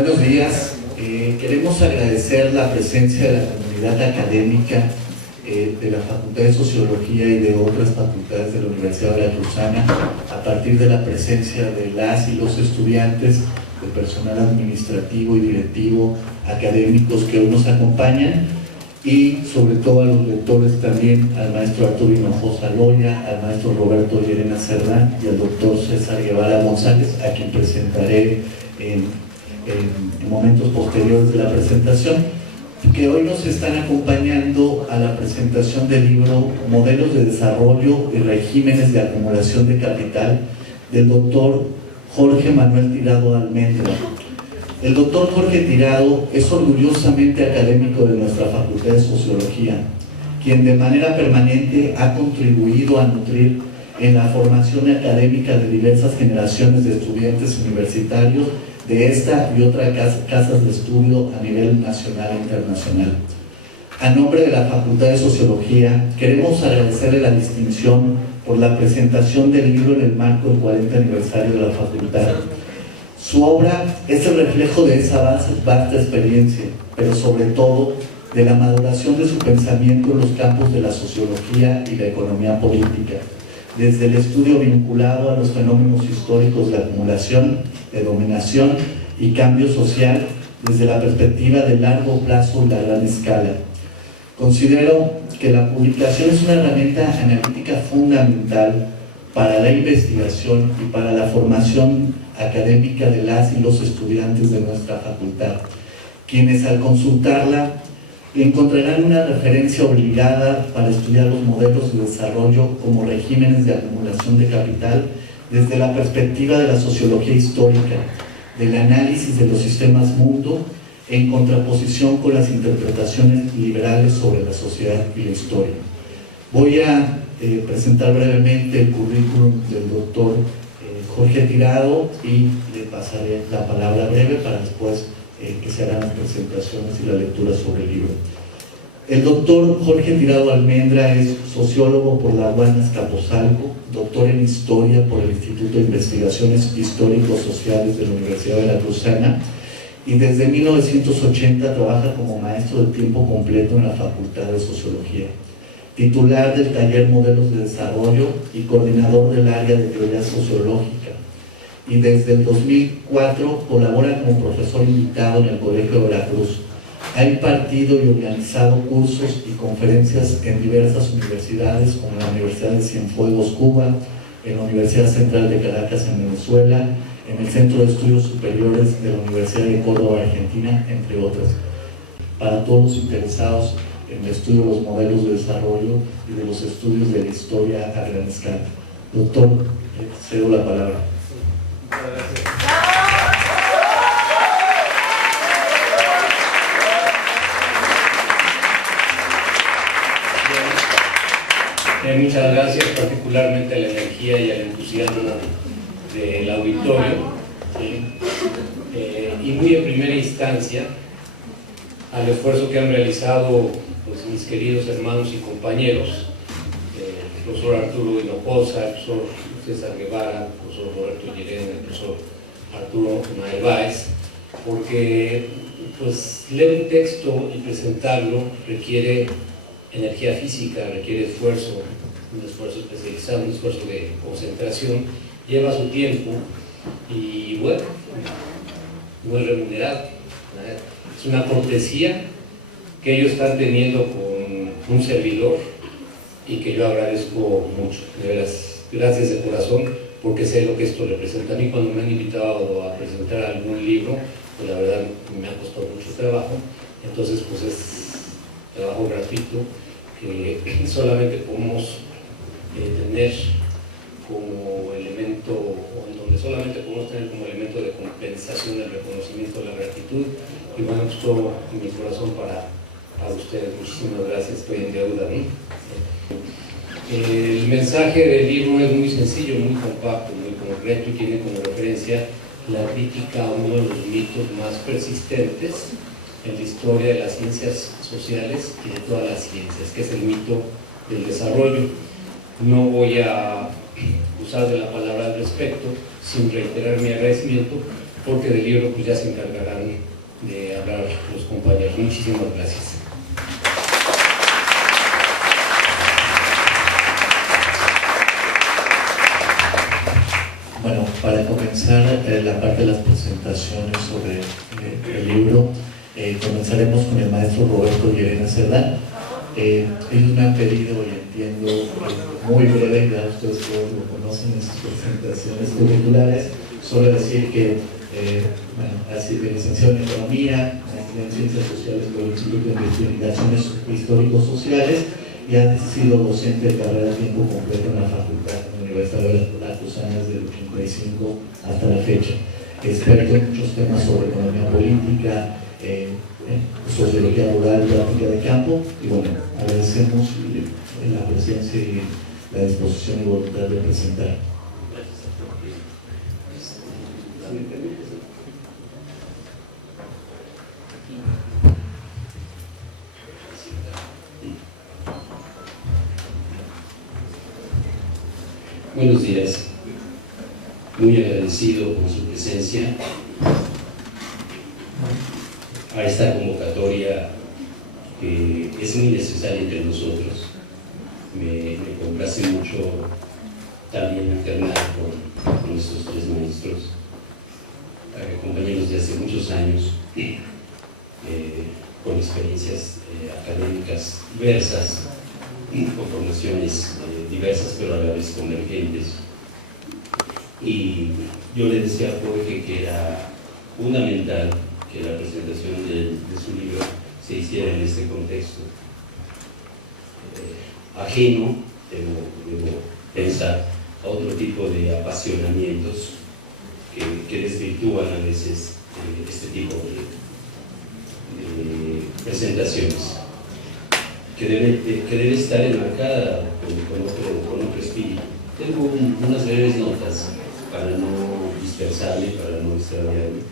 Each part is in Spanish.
Buenos días. Queremos agradecer la presencia de la comunidad académica de la Facultad de Sociología y de otras facultades de la Universidad Veracruzana, a partir de la presencia de las y los estudiantes, de personal administrativo y directivo, académicos que hoy nos acompañan, y sobre todo a los lectores también, al maestro Arturo Hinojosa Loya, al maestro Roberto Llerena Cerdán y al doctor César Guevara González, a quien presentaré en momentos posteriores de la presentación, que hoy nos están acompañando a la presentación del libro Modelos de Desarrollo y Regímenes de Acumulación de Capital, del doctor Jorge Manuel Tirado Almendra. El doctor Jorge Tirado es orgullosamente académico de nuestra Facultad de Sociología, quien de manera permanente ha contribuido a nutrir en la formación académica de diversas generaciones de estudiantes universitarios de esta y otras casas de estudio a nivel nacional e internacional. A nombre de la Facultad de Sociología, queremos agradecerle la distinción por la presentación del libro en el marco del 40 aniversario de la Facultad. Su obra es el reflejo de esa vasta experiencia, pero sobre todo de la maduración de su pensamiento en los campos de la sociología y la economía política, desde el estudio vinculado a los fenómenos históricos de acumulación, de dominación y cambio social, desde la perspectiva de largo plazo y la gran escala. Considero que la publicación es una herramienta analítica fundamental para la investigación y para la formación académica de las y los estudiantes de nuestra facultad, quienes al consultarla encontrarán una referencia obligada para estudiar los modelos de desarrollo como regímenes de acumulación de capital desde la perspectiva de la sociología histórica, del análisis de los sistemas mundo, en contraposición con las interpretaciones liberales sobre la sociedad y la historia. Voy a presentar brevemente el currículum del doctor Jorge Tirado y le pasaré la palabra breve para después que se hagan las presentaciones y la lectura sobre el libro. El doctor Jorge Tirado Almendra es sociólogo por la UAM Azcapotzalco, doctor en Historia por el Instituto de Investigaciones Histórico-Sociales de la Universidad Veracruzana, y desde 1980 trabaja como maestro de tiempo completo en la Facultad de Sociología, titular del taller Modelos de Desarrollo y coordinador del área de teoría sociológica, y desde el 2004 colabora como profesor invitado en el Colegio de Veracruz. Ha impartido y organizado cursos y conferencias en diversas universidades, como la Universidad de Cienfuegos, Cuba, en la Universidad Central de Caracas, en Venezuela, en el Centro de Estudios Superiores de la Universidad de Córdoba, Argentina, entre otras. Para todos los interesados en el estudio de los modelos de desarrollo y de los estudios de la historia a gran escala. Doctor, cedo la palabra. Muchas gracias. Muchas gracias particularmente a la energía y al entusiasmo del auditorio, ¿sí? Y muy en primera instancia al esfuerzo que han realizado pues, mis queridos hermanos y compañeros, el profesor Arturo Hinojosa, el profesor César Guevara, el profesor Roberto Llerena, el profesor Arturo Narváez, porque pues, leer un texto y presentarlo requiere energía física, requiere esfuerzo, un esfuerzo especializado, un esfuerzo de concentración, lleva su tiempo y bueno, no es remunerado. Es una cortesía que ellos están teniendo con un servidor y que yo agradezco mucho. De veras, gracias de corazón, porque sé lo que esto representa. A mí cuando me han invitado a presentar algún libro, pues la verdad me ha costado mucho trabajo, entonces pues es trabajo gratuito que solamente podemos tener como elemento, o en donde solamente podemos tener como elemento de compensación el reconocimiento de la gratitud. Y bueno, pues todo en mi corazón para ustedes. Muchísimas gracias, estoy en deuda, ¿no? El mensaje del libro es muy sencillo, muy compacto, muy concreto y tiene como referencia la crítica a uno de los mitos más persistentes en la historia de las ciencias sociales y de todas las ciencias, que es el mito del desarrollo. No voy a usar de la palabra al respecto sin reiterar mi agradecimiento porque del libro pues ya se encargarán de hablar los compañeros. Muchísimas gracias. Bueno, para comenzar la parte de las presentaciones sobre el libro, comenzaremos con el maestro Roberto Llerena Cerdán. Ellos me han pedido, y entiendo, muy breve, ya ustedes todos lo conocen en sus presentaciones curriculares, solo decir que ha sido licenciado en Economía, maestría en Ciencias Sociales por el Instituto de Investigaciones Histórico-Sociales, y ha sido docente de carrera a tiempo completo en la facultad de la Universidad Veracruzana desde el 85 hasta la fecha. Experto en muchos temas sobre economía política, sociología rural, práctica de campo, y bueno, agradecemos la presencia y la disposición y voluntad de presentar. Buenos días, muy agradecido por su presencia a esta convocatoria que es muy necesaria entre nosotros. Me complace mucho también alternar con estos tres maestros, compañeros de hace muchos años, con experiencias académicas diversas, con formaciones diversas pero a la vez convergentes. Y yo le decía a Jorge que era fundamental que la presentación de su libro se hiciera en este contexto ajeno, debo pensar, a otro tipo de apasionamientos que desvirtúan a veces este tipo de presentaciones, que debe estar enmarcada con otro espíritu. Tengo unas breves notas para no dispersarme, para no extraviarme,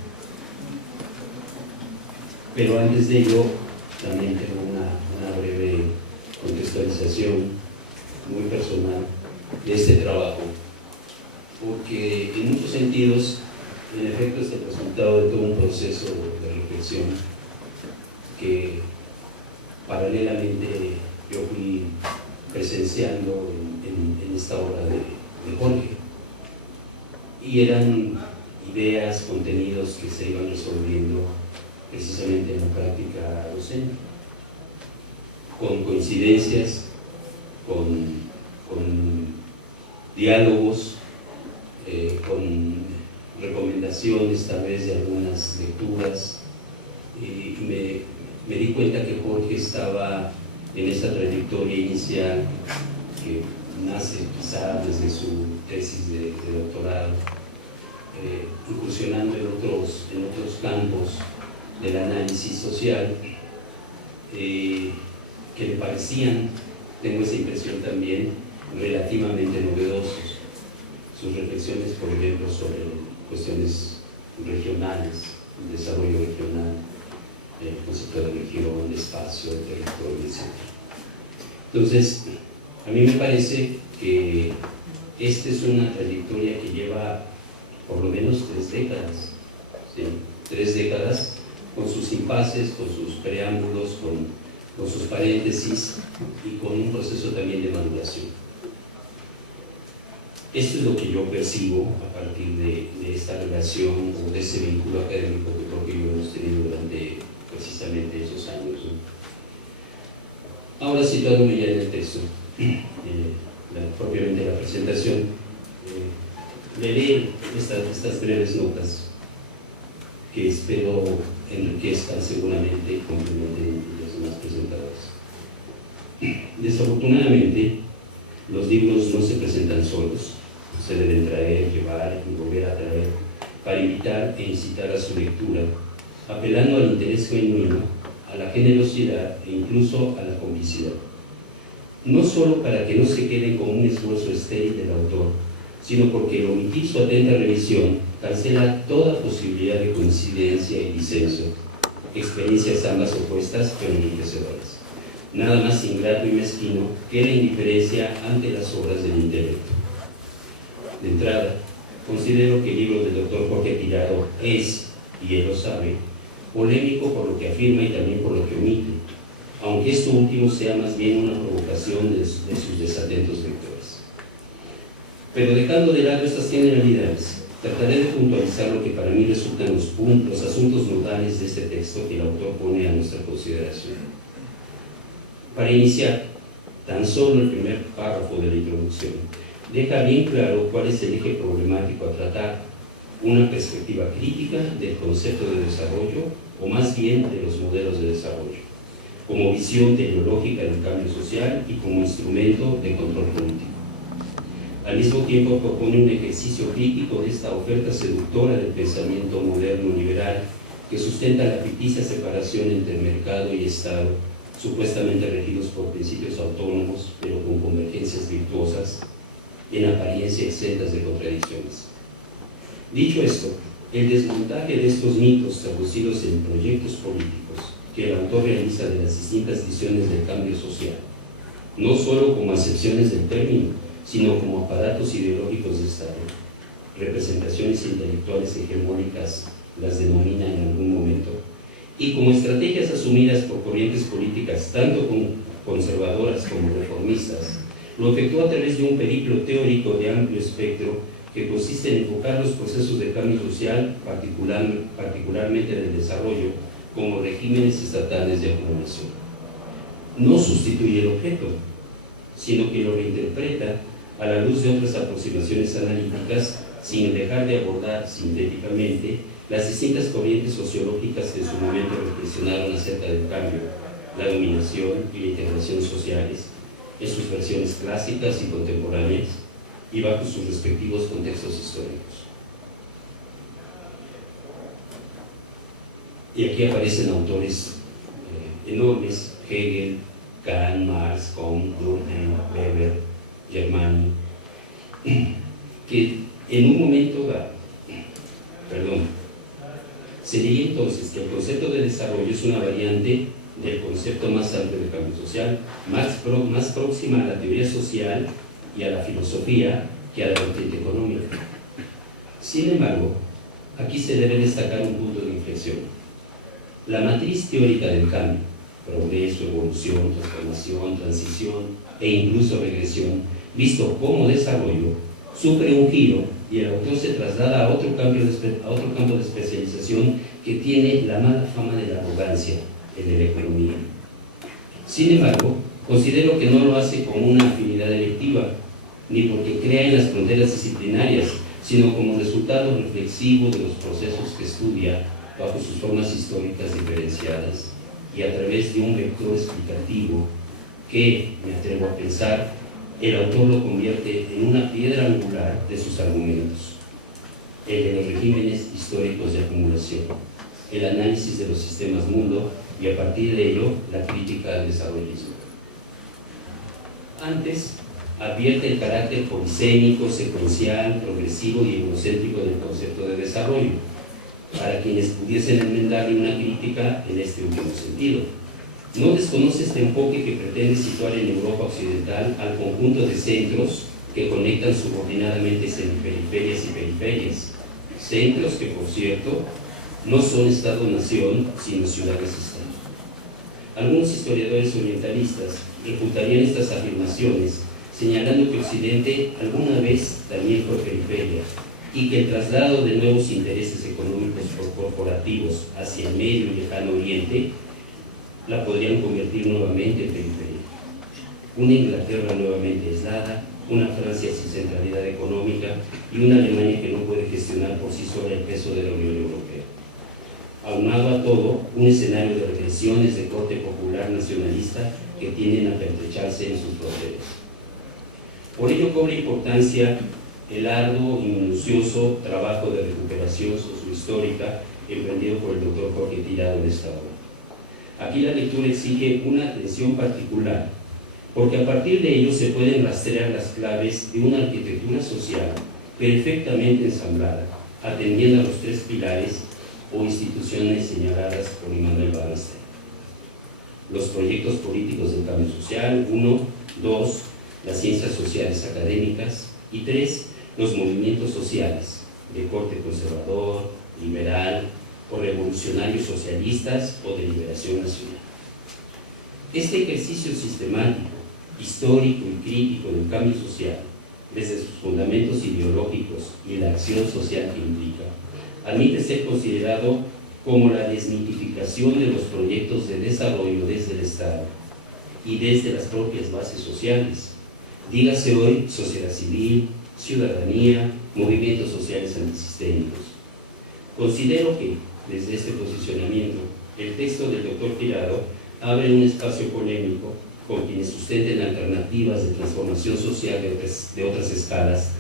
pero antes de ello también tengo una breve contextualización muy personal de este trabajo, porque en muchos sentidos, en efecto, es el resultado de todo un proceso de reflexión que paralelamente yo fui presenciando en esta obra de Jorge, y eran ideas, contenidos que se iban resolviendo precisamente en la práctica docente, con coincidencias, con diálogos, con recomendaciones tal vez de algunas lecturas, y me di cuenta que Jorge estaba en esta trayectoria inicial que nace quizá desde su tesis de doctorado, incursionando en otros campos del análisis social que le parecían, tengo esa impresión también, relativamente novedosos. Sus reflexiones, por ejemplo, sobre cuestiones regionales, el desarrollo regional, el concepto de región, de espacio, de territorio, etc. Entonces, a mí me parece que esta es una trayectoria que lleva por lo menos 3 décadas, ¿sí? 3 décadas, con sus impases, con sus preámbulos, con sus paréntesis y con un proceso también de maduración. Esto es lo que yo percibo a partir de esta relación o de ese vínculo académico que creo que yo hemos tenido durante precisamente esos años, ¿no? Ahora, situándome ya en el texto, propiamente la presentación, leeré estas breves notas que espero enriquezcan seguramente y complementen los demás presentadores. Desafortunadamente, los libros no se presentan solos, se deben traer, llevar y volver a traer para invitar e incitar a su lectura, apelando al interés genuino, a la generosidad e incluso a la complicidad. No solo para que no se queden con un esfuerzo estéril del autor, sino porque el omitir su atenta revisión cancela toda posibilidad de coincidencia y disenso, experiencias ambas opuestas pero enriquecedoras. Nada más ingrato y mezquino que la indiferencia ante las obras del intelecto. De entrada, considero que el libro del doctor Jorge Tirado es, y él lo sabe, polémico por lo que afirma y también por lo que omite, aunque esto último sea más bien una provocación de sus desatentos lectores. Pero dejando de lado estas generalidades, trataré de puntualizar lo que para mí resultan los asuntos nodales de este texto que el autor pone a nuestra consideración. Para iniciar, tan solo el primer párrafo de la introducción deja bien claro cuál es el eje problemático a tratar: una perspectiva crítica del concepto de desarrollo, o más bien de los modelos de desarrollo, como visión teleológica del cambio social y como instrumento de control político. Al mismo tiempo propone un ejercicio crítico de esta oferta seductora del pensamiento moderno liberal que sustenta la ficticia separación entre mercado y Estado, supuestamente regidos por principios autónomos, pero con convergencias virtuosas, en apariencia exentas de contradicciones. Dicho esto, el desmontaje de estos mitos traducidos en proyectos políticos que el autor realiza de las distintas visiones del cambio social, no solo como acepciones del término, sino como aparatos ideológicos de Estado, representaciones intelectuales hegemónicas las denomina en algún momento, y como estrategias asumidas por corrientes políticas tanto conservadoras como reformistas, lo efectúa a través de un periplo teórico de amplio espectro que consiste en enfocar los procesos de cambio social, particularmente del desarrollo, como regímenes estatales de acumulación. No sustituye el objeto, sino que lo reinterpreta a la luz de otras aproximaciones analíticas, sin dejar de abordar sintéticamente las distintas corrientes sociológicas que en su momento reflexionaron acerca del cambio, la dominación y la integración sociales, en sus versiones clásicas y contemporáneas, y bajo sus respectivos contextos históricos. Y aquí aparecen autores enormes: Hegel, Kant, Marx, Comte, Durkheim, Weber, Germani, que en un momento dado, se diría entonces que el concepto de desarrollo es una variante del concepto más amplio de cambio social, más próxima a la teoría social y a la filosofía que a la vertiente económica. Sin embargo, aquí se debe destacar un punto de inflexión. La matriz teórica del cambio, progreso, evolución, transformación, transición e incluso regresión, visto como desarrollo, sufre un giro y el autor se traslada a otro campo de especialización que tiene la mala fama de la arrogancia, el de la economía. Sin embargo, considero que no lo hace con una afinidad electiva, ni porque crea en las fronteras disciplinarias, sino como resultado reflexivo de los procesos que estudia bajo sus formas históricas diferenciadas y a través de un vector explicativo que, me atrevo a pensar, el autor lo convierte en una piedra angular de sus argumentos: el de los regímenes históricos de acumulación, el análisis de los sistemas mundo y a partir de ello la crítica al desarrollismo. Antes, advierte el carácter polisémico, secuencial, progresivo y egocéntrico del concepto de desarrollo, para quienes pudiesen enmendarle una crítica en este último sentido. No desconoce este enfoque que pretende situar en Europa occidental al conjunto de centros que conectan subordinadamente semiperiferias y periferias, centros que, por cierto, no son Estado-nación, sino ciudades-Estado. Algunos historiadores orientalistas refutarían estas afirmaciones, señalando que Occidente alguna vez también fue periferia y que el traslado de nuevos intereses económicos corporativos hacia el medio y lejano oriente la podrían convertir nuevamente en periferia. Una Inglaterra nuevamente aislada, una Francia sin centralidad económica y una Alemania que no puede gestionar por sí sola el peso de la Unión Europea. Aunado a todo, un escenario de regresiones de corte popular nacionalista que tienden a pertrecharse en sus fronteras. Por ello cobra importancia el arduo y minucioso trabajo de recuperación sociohistórica emprendido por el doctor Jorge Tirado en esta obra. Aquí la lectura exige una atención particular, porque a partir de ello se pueden rastrear las claves de una arquitectura social perfectamente ensamblada, atendiendo a los tres pilares o instituciones señaladas por Immanuel Wallerstein: los proyectos políticos del cambio social, 1, 2, las ciencias sociales académicas, y 3, los movimientos sociales de corte conservador, liberal o revolucionarios socialistas o de liberación nacional. Este ejercicio sistemático, histórico y crítico del cambio social, desde sus fundamentos ideológicos y la acción social que implica, admite ser considerado como la desmitificación de los proyectos de desarrollo desde el Estado y desde las propias bases sociales. Dígase hoy sociedad civil, ciudadanía, movimientos sociales antisistémicos. Considero que, desde este posicionamiento, el texto del Dr. Tirado abre un espacio polémico con quienes sustenten alternativas de transformación social de otras escalas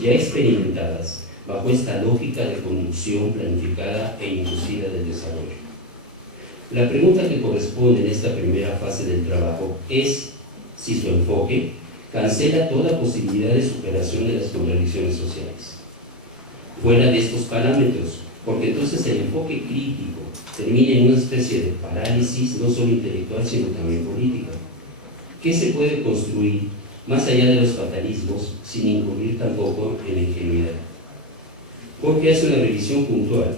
ya experimentadas bajo esta lógica de conducción planificada e inducida del desarrollo. La pregunta que corresponde en esta primera fase del trabajo es si su enfoque cancela toda posibilidad de superación de las contradicciones sociales. Fuera de estos parámetros, porque entonces el enfoque crítico termina en una especie de parálisis no solo intelectual sino también política. ¿Qué se puede construir más allá de los fatalismos sin incurrir tampoco en la ingenuidad? Porque hace una revisión puntual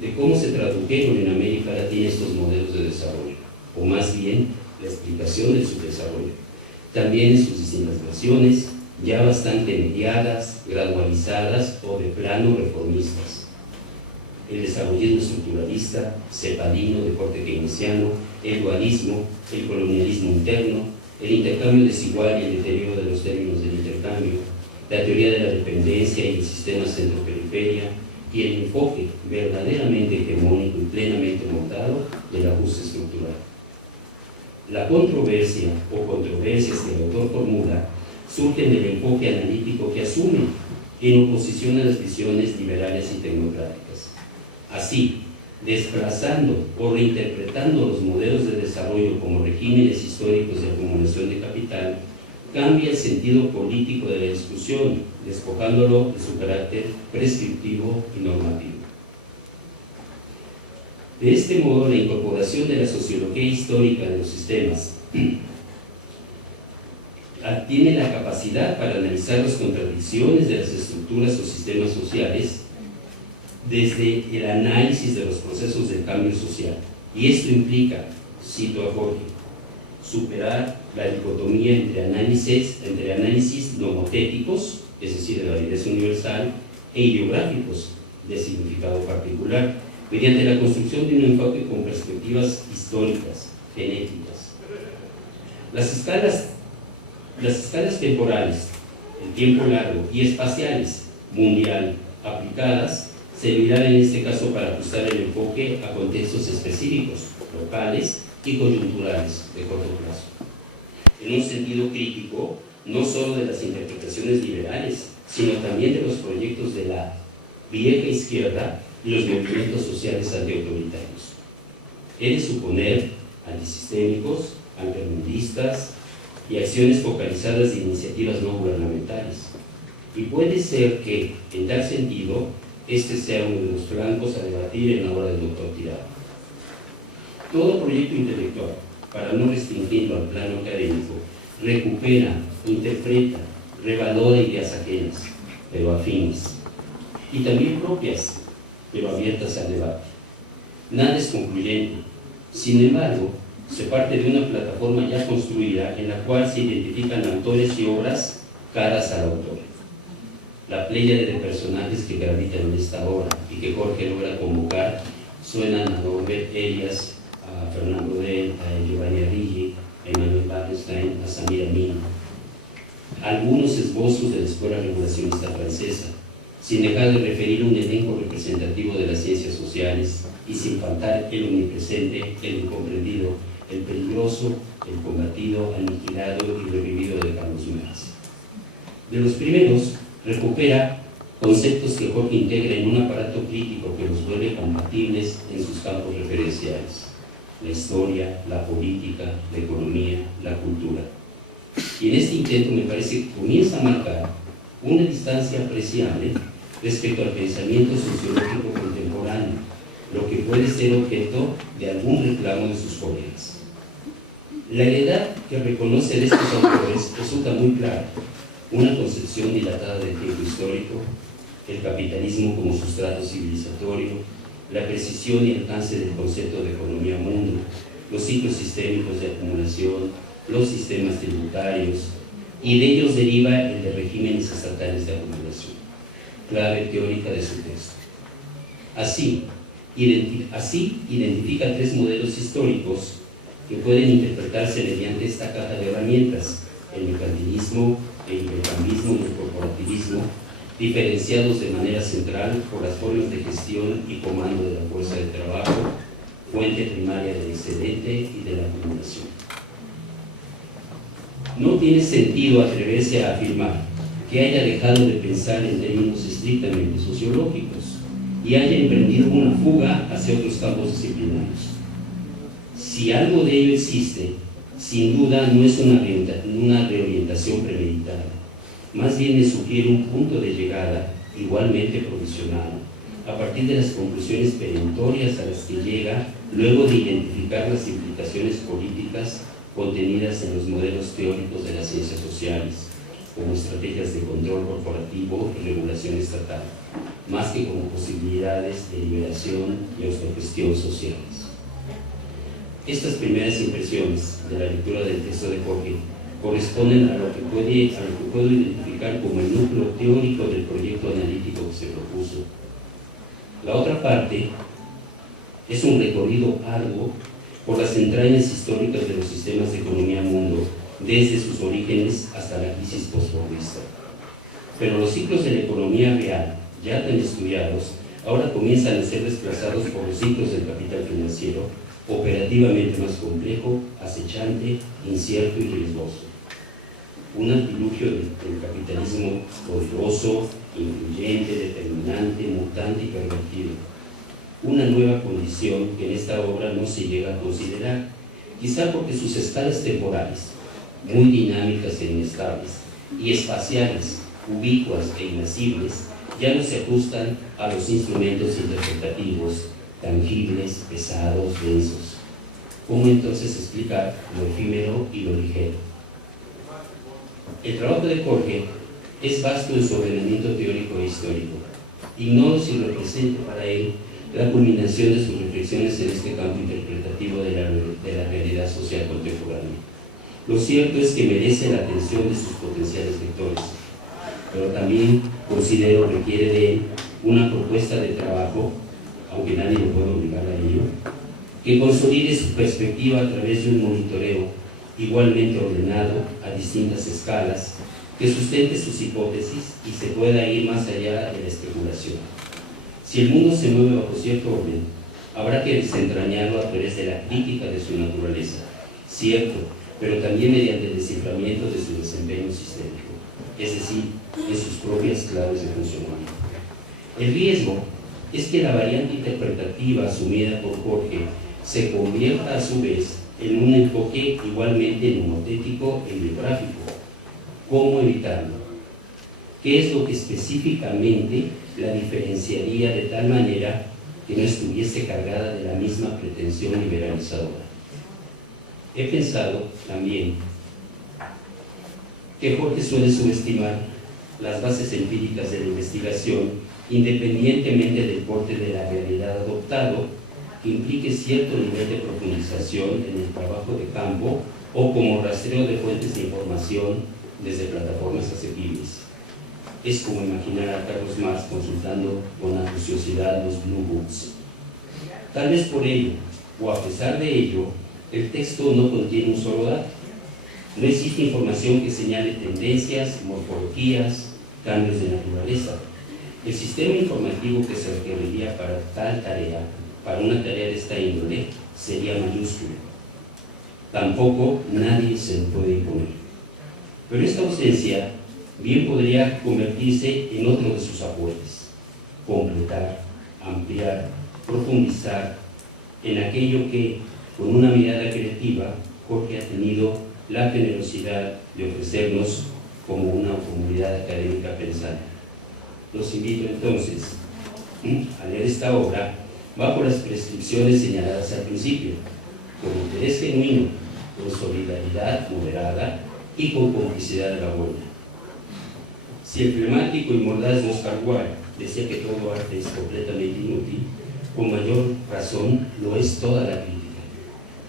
de cómo se tradujeron en América Latina estos modelos de desarrollo, o más bien la explicación de su desarrollo, también en sus distintas versiones, ya bastante mediadas, gradualizadas o de plano reformistas. El desarrollismo estructuralista, cepalino de corte keynesiano, el dualismo, el colonialismo interno, el intercambio desigual y el deterioro de los términos del intercambio, la teoría de la dependencia y el sistema centro-periferia, y el enfoque verdaderamente hegemónico y plenamente montado del ajuste estructural. La controversia o controversias que el autor formula surgen del enfoque analítico que asume en oposición a las visiones liberales y tecnocráticas. Así, desplazando o reinterpretando los modelos de desarrollo como regímenes históricos de acumulación de capital, cambia el sentido político de la discusión, despojándolo de su carácter prescriptivo y normativo. De este modo, la incorporación de la sociología histórica de los sistemas tiene la capacidad para analizar las contradicciones de las estructuras o sistemas sociales desde el análisis de los procesos de cambio social. Y esto implica, cito a Jorge, superar la dicotomía entre análisis nomotéticos, es decir, de validez universal, e ideográficos, de significado particular, mediante la construcción de un enfoque con perspectivas históricas, genéticas. Las escalas temporales, el tiempo largo, y espaciales, mundial, aplicadas, servirán en este caso para ajustar el enfoque a contextos específicos, locales y coyunturales de corto plazo. En un sentido crítico, no solo de las interpretaciones liberales, sino también de los proyectos de la vieja izquierda y los movimientos sociales antiautoritarios. He de suponer antisistémicos, antirrendistas y acciones focalizadas de iniciativas no gubernamentales. Y puede ser que, en tal sentido, este sea uno de los flancos a debatir en la obra del Dr. Tirado. Todo proyecto intelectual, para no restringirlo al plano académico, recupera, interpreta, revalora ideas ajenas, pero afines, y también propias, pero abiertas al debate. Nada es concluyente. Sin embargo, se parte de una plataforma ya construida en la cual se identifican autores y obras caras al autor. La pléyade de personajes que gravitan en esta obra y que Jorge logra convocar suenan a Norbert Elias, a Fernando Del, a Giovanni Arrighi, a Emmanuel Wallenstein, a Samir Amin. Algunos esbozos de la escuela regulacionista francesa, sin dejar de referir un elenco representativo de las ciencias sociales y sin faltar el omnipresente, el incomprendido, el peligroso, el combatido, aniquilado y revivido de Carlos Marx. De los primeros, recupera conceptos que Jorge integra en un aparato crítico que los vuelve compatibles en sus campos referenciales: la historia, la política, la economía, la cultura. Y en este intento me parece que comienza a marcar una distancia apreciable respecto al pensamiento sociológico contemporáneo, lo que puede ser objeto de algún reclamo de sus colegas. La heredad que reconoce de estos autores resulta muy clara. una concepción dilatada del tiempo histórico, el capitalismo como sustrato civilizatorio, la precisión y alcance del concepto de economía-mundo, los ciclos sistémicos de acumulación, los sistemas tributarios, y de ellos deriva el de regímenes estatales de acumulación, clave teórica de su texto. Así identifica tres modelos históricos que pueden interpretarse mediante esta caja de herramientas: el mercantilismo, el intercambismo y el corporativismo, diferenciados de manera central por las formas de gestión y comando de la fuerza de trabajo, fuente primaria del excedente y de la acumulación. No tiene sentido atreverse a afirmar que haya dejado de pensar en términos estrictamente sociológicos y haya emprendido una fuga hacia otros campos disciplinarios. Si algo de ello existe, sin duda no es una reorientación premeditada, más bien le sugiere un punto de llegada igualmente provisional, a partir de las conclusiones perentorias a las que llega luego de identificar las implicaciones políticas contenidas en los modelos teóricos de las ciencias sociales, como estrategias de control corporativo y regulación estatal, más que como posibilidades de liberación y autogestión sociales. Estas primeras impresiones de la lectura del texto de Jorge corresponden a lo que puedo identificar como el núcleo teórico del proyecto analítico que se propuso. La otra parte es un recorrido arduo por las entrañas históricas de los sistemas de economía-mundo, desde sus orígenes hasta la crisis postfordista. Pero los ciclos de la economía real, ya tan estudiados, ahora comienzan a ser desplazados por los ciclos del capital financiero, operativamente más complejo, acechante, incierto y riesgoso. Un artilugio del capitalismo poderoso, influyente, determinante, mutante y pervertido. Una nueva condición que en esta obra no se llega a considerar, quizá porque sus escalas temporales, muy dinámicas e inestables, y espaciales, ubicuas e inasibles, ya no se ajustan a los instrumentos interpretativos, tangibles, pesados, densos. ¿Cómo entonces explicar lo efímero y lo ligero? El trabajo de Jorge es vasto en su ordenamiento teórico e histórico. Ignoro si representa para él la culminación de sus reflexiones en este campo interpretativo de la realidad social contemporánea. Lo cierto es que merece la atención de sus potenciales lectores, pero también considero requiere de él una propuesta de trabajo, aunque nadie lo puede obligar a ello, que consolide su perspectiva a través de un monitoreo igualmente ordenado a distintas escalas, que sustente sus hipótesis y se pueda ir más allá de la especulación. Si el mundo se mueve bajo cierto orden, habrá que desentrañarlo a través de la crítica de su naturaleza, cierto, pero también mediante el desciframiento de su desempeño sistémico, es decir, en sus propias claves de funcionamiento. El riesgo es que la variante interpretativa asumida por Jorge se convierta a su vez en un enfoque igualmente mnemotético e biográfico. ¿Cómo evitarlo? ¿Qué es lo que específicamente la diferenciaría de tal manera que no estuviese cargada de la misma pretensión liberalizadora? He pensado también que Jorge suele subestimar las bases empíricas de la investigación, independientemente del porte de la realidad adoptado, que implique cierto nivel de profundización en el trabajo de campo o como rastreo de fuentes de información desde plataformas asequibles. Es como imaginar a Carlos Marx consultando con acuciosidad los Blue Books. Tal vez por ello, o a pesar de ello, el texto no contiene un solo dato. No existe información que señale tendencias, morfologías, cambios de naturaleza. El sistema informativo que se requeriría para tal tarea, para una tarea de esta índole, sería mayúsculo. Tampoco nadie se lo puede imponer. Pero esta ausencia bien podría convertirse en otro de sus aportes: completar, ampliar, profundizar en aquello que, con una mirada creativa, Jorge ha tenido la generosidad de ofrecernos como una comunidad académica pensante. Los invito entonces a leer esta obra bajo las prescripciones señaladas al principio, con interés genuino, con solidaridad moderada y con complicidad de la buena. Si el flemático y mordaz de Oscar Wilde decía que todo arte es completamente inútil, con mayor razón lo es toda la crítica.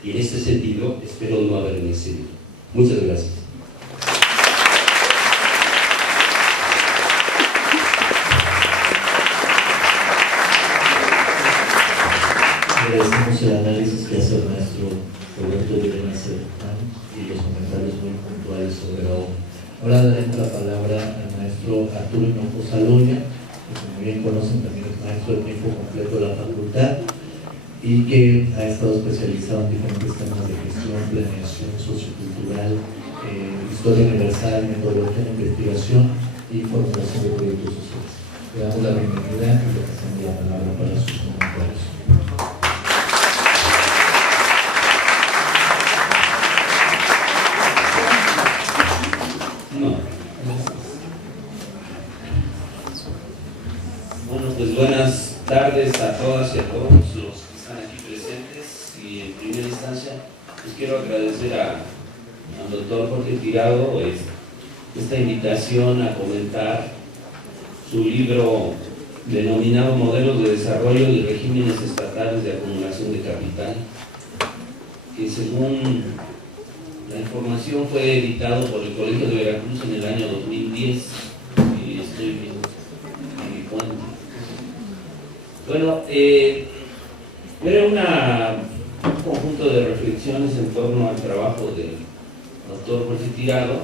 Y en este sentido, espero no haberme excedido. Muchas gracias. Agradecemos el análisis que hace el maestro Roberto Vilena Cerván y los comentarios muy puntuales sobre la obra. Ahora daremos la palabra al maestro Arturo Hinojo Saloña, que como bien conocen también es maestro de tiempo completo de la facultad y que ha estado especializado en diferentes temas de gestión, planeación sociocultural, historia universal, metodología de investigación y formulación de proyectos sociales. Le damos la bienvenida y le pasamos la palabra para sus comentarios. Bueno, pues buenas tardes a todas y a todos los que están aquí presentes, y en primera instancia les quiero agradecer al doctor Jorge Tirado esta invitación a comentar su libro denominado Modelos de Desarrollo de Regímenes Estatales de Acumulación de Capital, que según la información fue editado por el Colegio de Veracruz en el año 2010, y estoy viendo en mi fuente. Bueno, era un conjunto de reflexiones en torno al trabajo del doctor Jorge Tirado,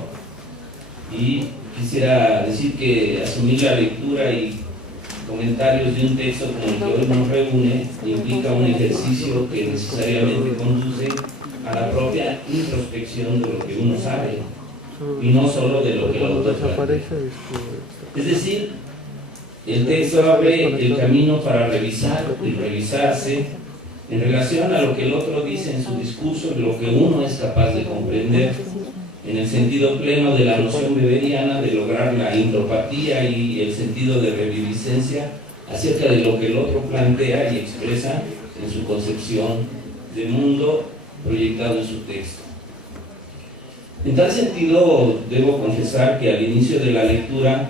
y quisiera decir que asumir la lectura y comentarios de un texto como el que hoy nos reúne implica un ejercicio que necesariamente conduce a la propia introspección de lo que uno sabe y no solo de lo que el autor plantea. Es decir, el texto abre el camino para revisar y revisarse en relación a lo que el otro dice en su discurso y lo que uno es capaz de comprender en el sentido pleno de la noción weberiana de lograr la intropatía y el sentido de reviviscencia acerca de lo que el otro plantea y expresa en su concepción de mundo proyectado en su texto. En tal sentido, debo confesar que al inicio de la lectura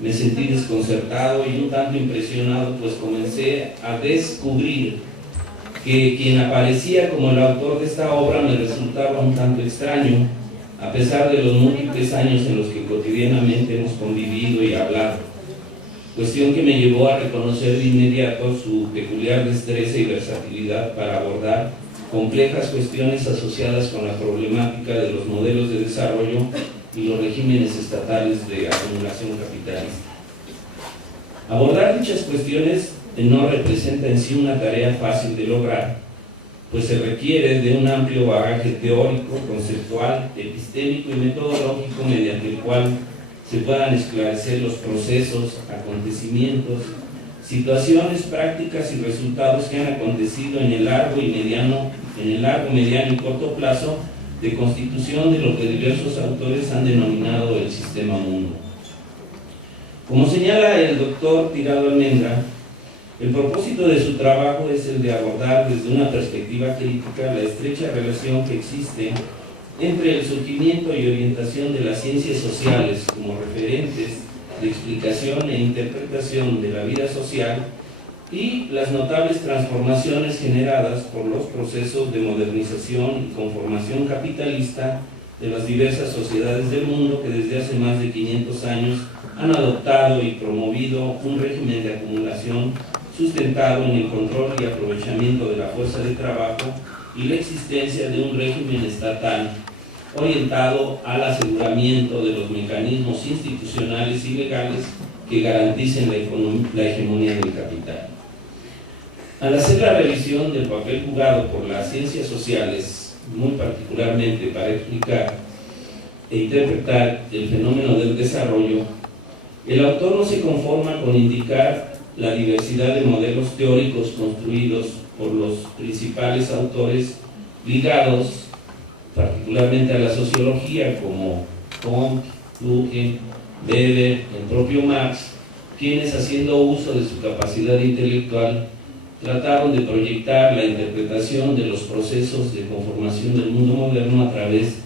me sentí desconcertado y un tanto impresionado, pues comencé a descubrir que quien aparecía como el autor de esta obra me resultaba un tanto extraño, a pesar de los múltiples años en los que cotidianamente hemos convivido y hablado, cuestión que me llevó a reconocer de inmediato su peculiar destreza y versatilidad para abordar complejas cuestiones asociadas con la problemática de los modelos de desarrollo y los regímenes estatales de acumulación capitalista. Abordar dichas cuestiones no representa en sí una tarea fácil de lograr, pues se requiere de un amplio bagaje teórico, conceptual, epistémico y metodológico mediante el cual se puedan esclarecer los procesos, acontecimientos, situaciones, prácticas y resultados que han acontecido en el largo, mediano y corto plazo de constitución de lo que diversos autores han denominado el sistema mundo. Como señala el doctor Tirado Almendra, el propósito de su trabajo es el de abordar desde una perspectiva crítica la estrecha relación que existe entre el surgimiento y orientación de las ciencias sociales como referentes de explicación e interpretación de la vida social y las notables transformaciones generadas por los procesos de modernización y conformación capitalista de las diversas sociedades del mundo que desde hace más de 500 años han adoptado y promovido un régimen de acumulación sustentado en el control y aprovechamiento de la fuerza de trabajo y la existencia de un régimen estatal orientado al aseguramiento de los mecanismos institucionales y legales que garanticen la hegemonía del capital. Al hacer la revisión del papel jugado por las ciencias sociales, muy particularmente para explicar e interpretar el fenómeno del desarrollo, el autor no se conforma con indicar la diversidad de modelos teóricos construidos por los principales autores ligados particularmente a la sociología, como Comte, Luhmann, Weber, el propio Marx, quienes, haciendo uso de su capacidad intelectual, trataron de proyectar la interpretación de los procesos de conformación del mundo moderno a través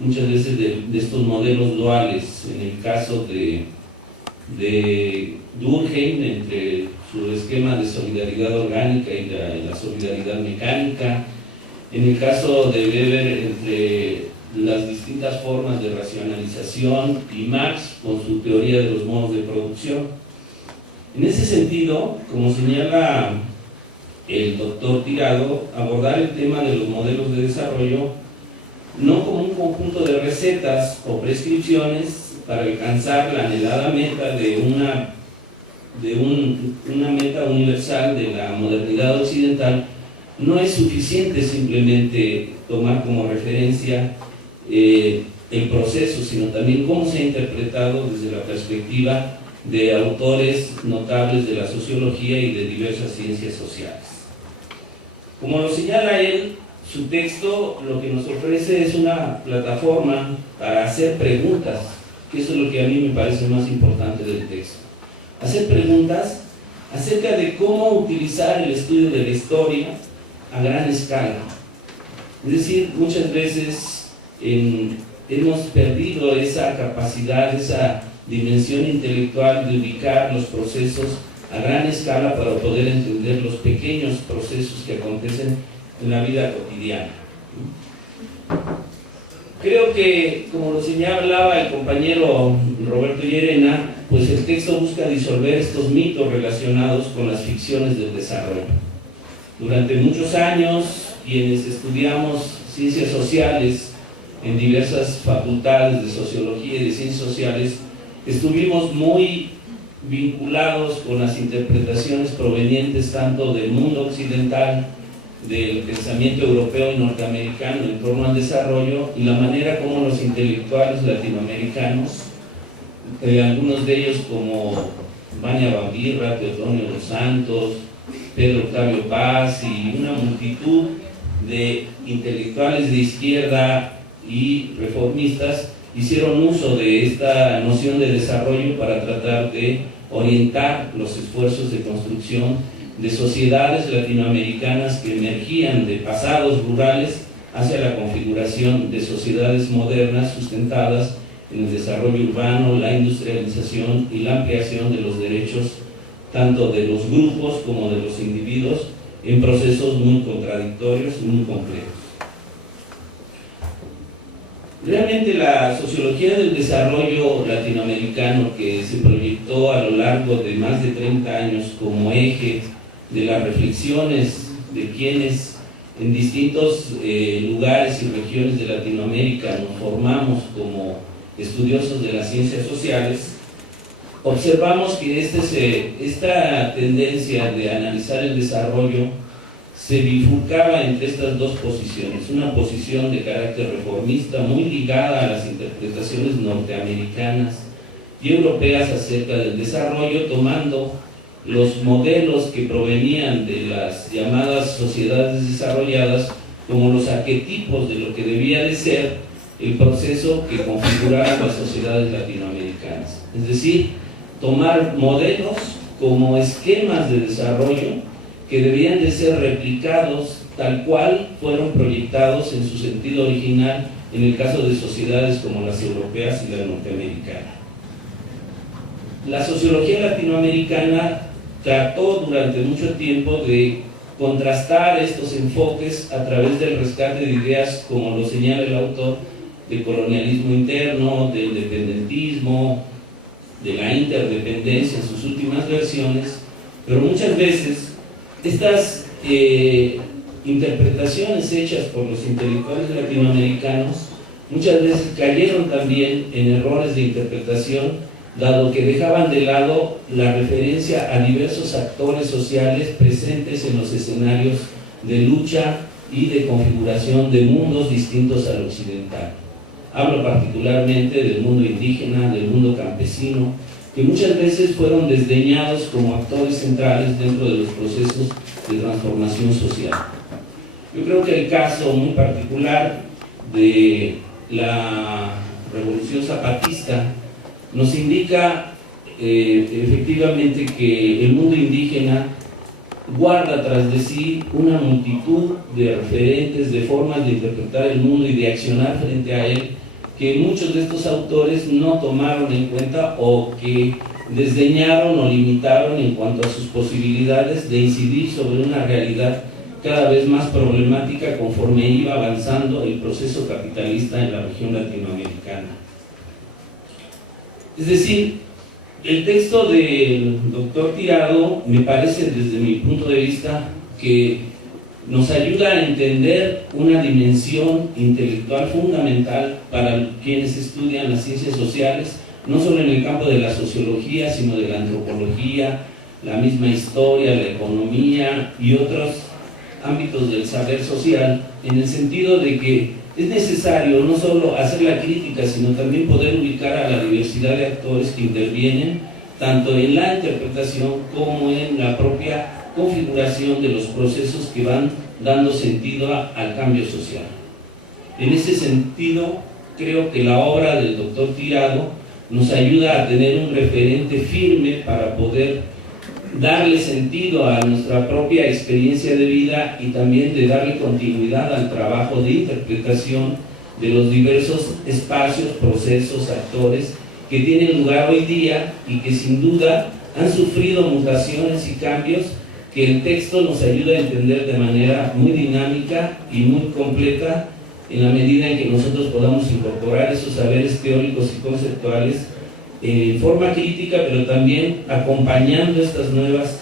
muchas veces de estos modelos duales, en el caso de de Durkheim entre su esquema de solidaridad orgánica y la solidaridad mecánica, en el caso de Weber entre las distintas formas de racionalización y Marx con su teoría de los modos de producción. En ese sentido, como señala el doctor Tirado, abordar el tema de los modelos de desarrollo no como un conjunto de recetas o prescripciones para alcanzar la anhelada meta de una meta universal de la modernidad occidental, no es suficiente simplemente tomar como referencia el proceso, sino también cómo se ha interpretado desde la perspectiva de autores notables de la sociología y de diversas ciencias sociales. Como lo señala él, su texto lo que nos ofrece es una plataforma para hacer preguntas, que eso es lo que a mí me parece más importante del texto. Hacer preguntas acerca de cómo utilizar el estudio de la historia a gran escala. Es decir, muchas veces hemos perdido esa capacidad, esa dimensión intelectual de ubicar los procesos a gran escala para poder entender los pequeños procesos que acontecen en la vida cotidiana. Creo que, como lo señalaba el compañero Roberto Llerena, pues el texto busca disolver estos mitos relacionados con las ficciones del desarrollo. Durante muchos años, quienes estudiamos ciencias sociales en diversas facultades de sociología y de ciencias sociales, estuvimos muy vinculados con las interpretaciones provenientes tanto del mundo occidental, del pensamiento europeo y norteamericano en torno al desarrollo, y la manera como los intelectuales latinoamericanos, algunos de ellos como Vania Bambirra, Teotonio dos Santos, Pedro Octavio Paz y una multitud de intelectuales de izquierda y reformistas, hicieron uso de esta noción de desarrollo para tratar de orientar los esfuerzos de construcción de sociedades latinoamericanas que emergían de pasados rurales hacia la configuración de sociedades modernas sustentadas en el desarrollo urbano, la industrialización y la ampliación de los derechos tanto de los grupos como de los individuos en procesos muy contradictorios y muy complejos. Realmente la sociología del desarrollo latinoamericano, que se proyectó a lo largo de más de 30 años como eje de las reflexiones de quienes en distintos lugares y regiones de Latinoamérica nos formamos como estudiosos de las ciencias sociales, observamos que esta tendencia de analizar el desarrollo se bifurcaba entre estas dos posiciones, una posición de carácter reformista muy ligada a las interpretaciones norteamericanas y europeas acerca del desarrollo, tomando los modelos que provenían de las llamadas sociedades desarrolladas como los arquetipos de lo que debía de ser el proceso que configuraba las sociedades latinoamericanas. Es decir, tomar modelos como esquemas de desarrollo que debían de ser replicados tal cual fueron proyectados en su sentido original en el caso de sociedades como las europeas y la norteamericana. La sociología latinoamericana trató durante mucho tiempo de contrastar estos enfoques a través del rescate de ideas, como lo señala el autor, de colonialismo interno, del independentismo, de la interdependencia en sus últimas versiones, pero muchas veces estas interpretaciones hechas por los intelectuales latinoamericanos muchas veces cayeron también en errores de interpretación, dado que dejaban de lado la referencia a diversos actores sociales presentes en los escenarios de lucha y de configuración de mundos distintos al occidental. Hablo particularmente del mundo indígena, del mundo campesino, que muchas veces fueron desdeñados como actores centrales dentro de los procesos de transformación social. Yo creo que el caso muy particular de la Revolución Zapatista nos indica efectivamente que el mundo indígena guarda tras de sí una multitud de referentes, de formas de interpretar el mundo y de accionar frente a él, que muchos de estos autores no tomaron en cuenta o que desdeñaron o limitaron en cuanto a sus posibilidades de incidir sobre una realidad cada vez más problemática conforme iba avanzando el proceso capitalista en la región latinoamericana. Es decir, el texto del doctor Tirado me parece, desde mi punto de vista, que nos ayuda a entender una dimensión intelectual fundamental para quienes estudian las ciencias sociales, no solo en el campo de la sociología, sino de la antropología, la misma historia, la economía y otros ámbitos del saber social, en el sentido de que es necesario no solo hacer la crítica, sino también poder ubicar a la diversidad de actores que intervienen, tanto en la interpretación como en la propia configuración de los procesos que van dando sentido al cambio social. En ese sentido, creo que la obra del doctor Tirado nos ayuda a tener un referente firme para poder darle sentido a nuestra propia experiencia de vida y también de darle continuidad al trabajo de interpretación de los diversos espacios, procesos, actores que tienen lugar hoy día y que sin duda han sufrido mutaciones y cambios que el texto nos ayuda a entender de manera muy dinámica y muy completa en la medida en que nosotros podamos incorporar esos saberes teóricos y conceptuales en forma crítica, pero también acompañando estas nuevas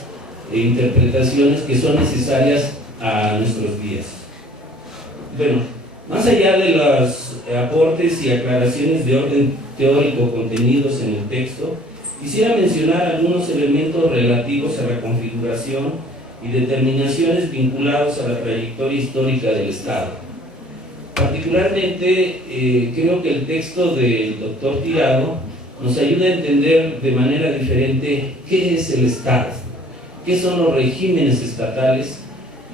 interpretaciones que son necesarias a nuestros días. Bueno, más allá de los aportes y aclaraciones de orden teórico contenidos en el texto, quisiera mencionar algunos elementos relativos a la configuración y determinaciones vinculados a la trayectoria histórica del Estado. Particularmente, creo que el texto del doctor Tirado nos ayuda a entender de manera diferente qué es el Estado, qué son los regímenes estatales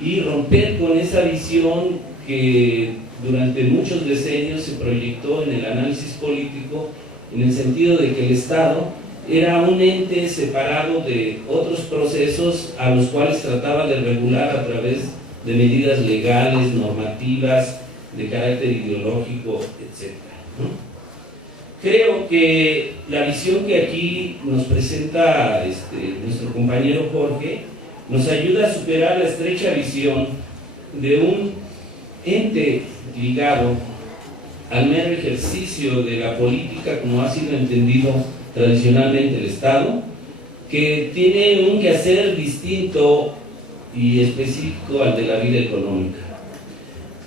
y romper con esa visión que durante muchos decenios se proyectó en el análisis político, en el sentido de que el Estado era un ente separado de otros procesos a los cuales trataba de regular a través de medidas legales, normativas, de carácter ideológico, etc. Creo que la visión que aquí nos presenta nuestro compañero Jorge nos ayuda a superar la estrecha visión de un ente ligado al mero ejercicio de la política como ha sido entendido tradicionalmente el Estado, que tiene un quehacer distinto y específico al de la vida económica.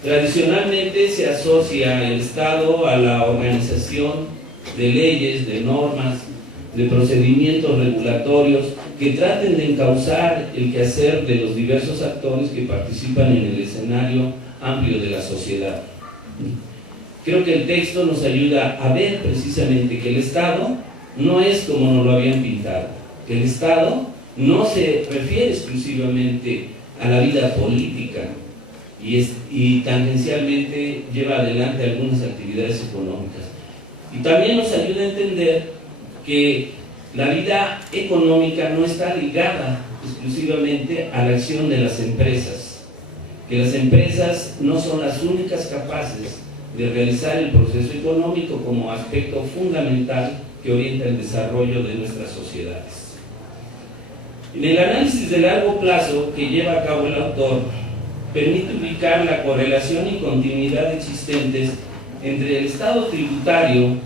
Tradicionalmente se asocia el Estado a la organización de leyes, de normas, de procedimientos regulatorios que traten de encauzar el quehacer de los diversos actores que participan en el escenario amplio de la sociedad. Creo que el texto nos ayuda a ver precisamente que el Estado no es como nos lo habían pintado, que el Estado no se refiere exclusivamente a la vida política y tangencialmente lleva adelante algunas actividades económicas. Y también nos ayuda a entender que la vida económica no está ligada exclusivamente a la acción de las empresas, que las empresas no son las únicas capaces de realizar el proceso económico como aspecto fundamental que orienta el desarrollo de nuestras sociedades. En el análisis de largo plazo que lleva a cabo el autor, permite ubicar la correlación y continuidad existentes entre el Estado tributario,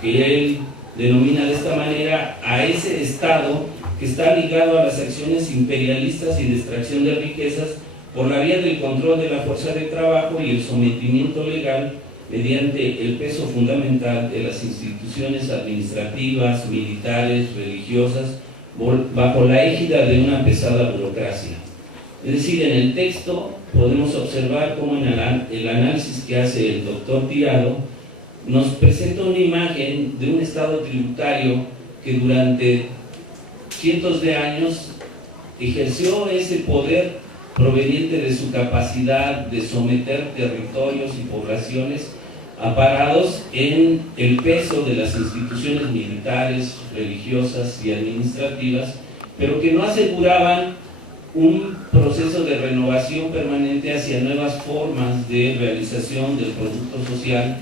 que él denomina de esta manera a ese Estado que está ligado a las acciones imperialistas y de extracción de riquezas por la vía del control de la fuerza de trabajo y el sometimiento legal mediante el peso fundamental de las instituciones administrativas, militares, religiosas, bajo la égida de una pesada burocracia. Es decir, en el texto podemos observar cómo en el análisis que hace el doctor Tirado nos presenta una imagen de un Estado tributario que durante cientos de años ejerció ese poder proveniente de su capacidad de someter territorios y poblaciones amparados en el peso de las instituciones militares, religiosas y administrativas, pero que no aseguraban un proceso de renovación permanente hacia nuevas formas de realización del producto social,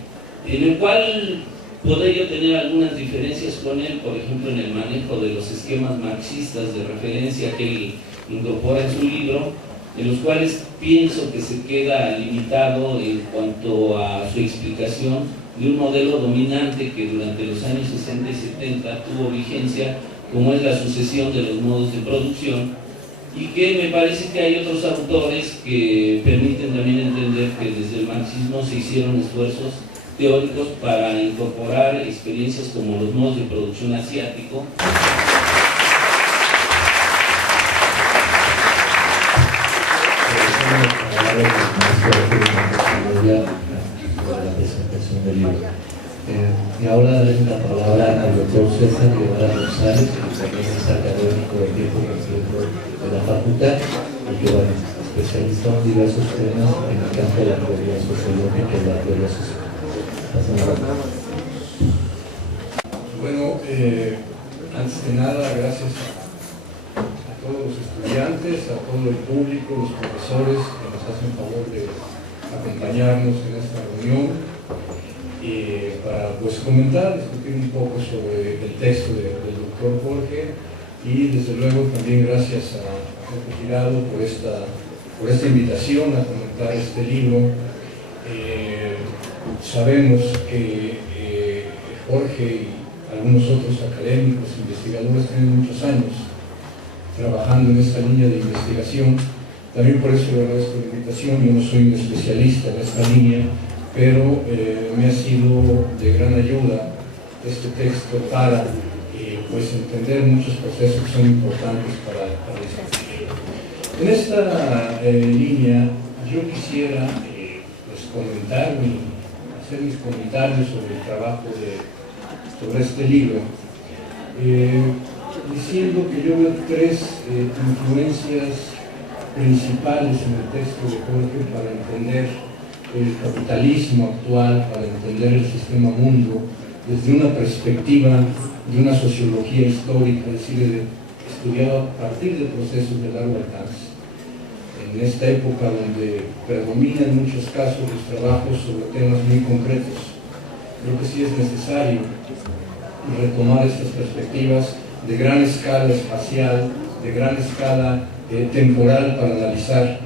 en el cual podría tener algunas diferencias con él, por ejemplo, en el manejo de los esquemas marxistas de referencia que él incorpora en su libro, en los cuales pienso que se queda limitado en cuanto a su explicación de un modelo dominante que durante los años 60 y 70 tuvo vigencia, como es la sucesión de los modos de producción, y que me parece que hay otros autores que permiten también entender que desde el marxismo se hicieron esfuerzos teóricos para incorporar experiencias como los modos de producción asiático. La presentación del libro. Y ahora daré la palabra al doctor César Guevara González, que también es académico de tiempo completo de la facultad y que es especialista en diversos temas en el campo de la teoría sociológica y la teoría social. Bueno, antes que nada, gracias a todos los estudiantes, a todo el público, los profesores que nos hacen favor de acompañarnos en esta reunión para pues comentar, discutir un poco sobre el texto del doctor Jorge, y desde luego también gracias a Jorge Tirado por esta invitación a comentar este libro. Sabemos que Jorge y algunos otros académicos, investigadores tienen muchos años trabajando en esta línea de investigación. También por eso le agradezco la invitación. Yo no soy un especialista en esta línea, pero me ha sido de gran ayuda este texto para pues entender muchos procesos que son importantes para discutir. En esta línea yo quisiera pues comentar hacer mis comentarios sobre el trabajo sobre este libro, diciendo que yo veo tres influencias principales en el texto de Jorge para entender el capitalismo actual, para entender el sistema mundo desde una perspectiva de una sociología histórica, es decir, estudiado a partir de procesos de largo alcance. En esta época donde predominan en muchos casos los trabajos sobre temas muy concretos, creo que sí es necesario retomar estas perspectivas de gran escala espacial, de gran escala temporal para analizar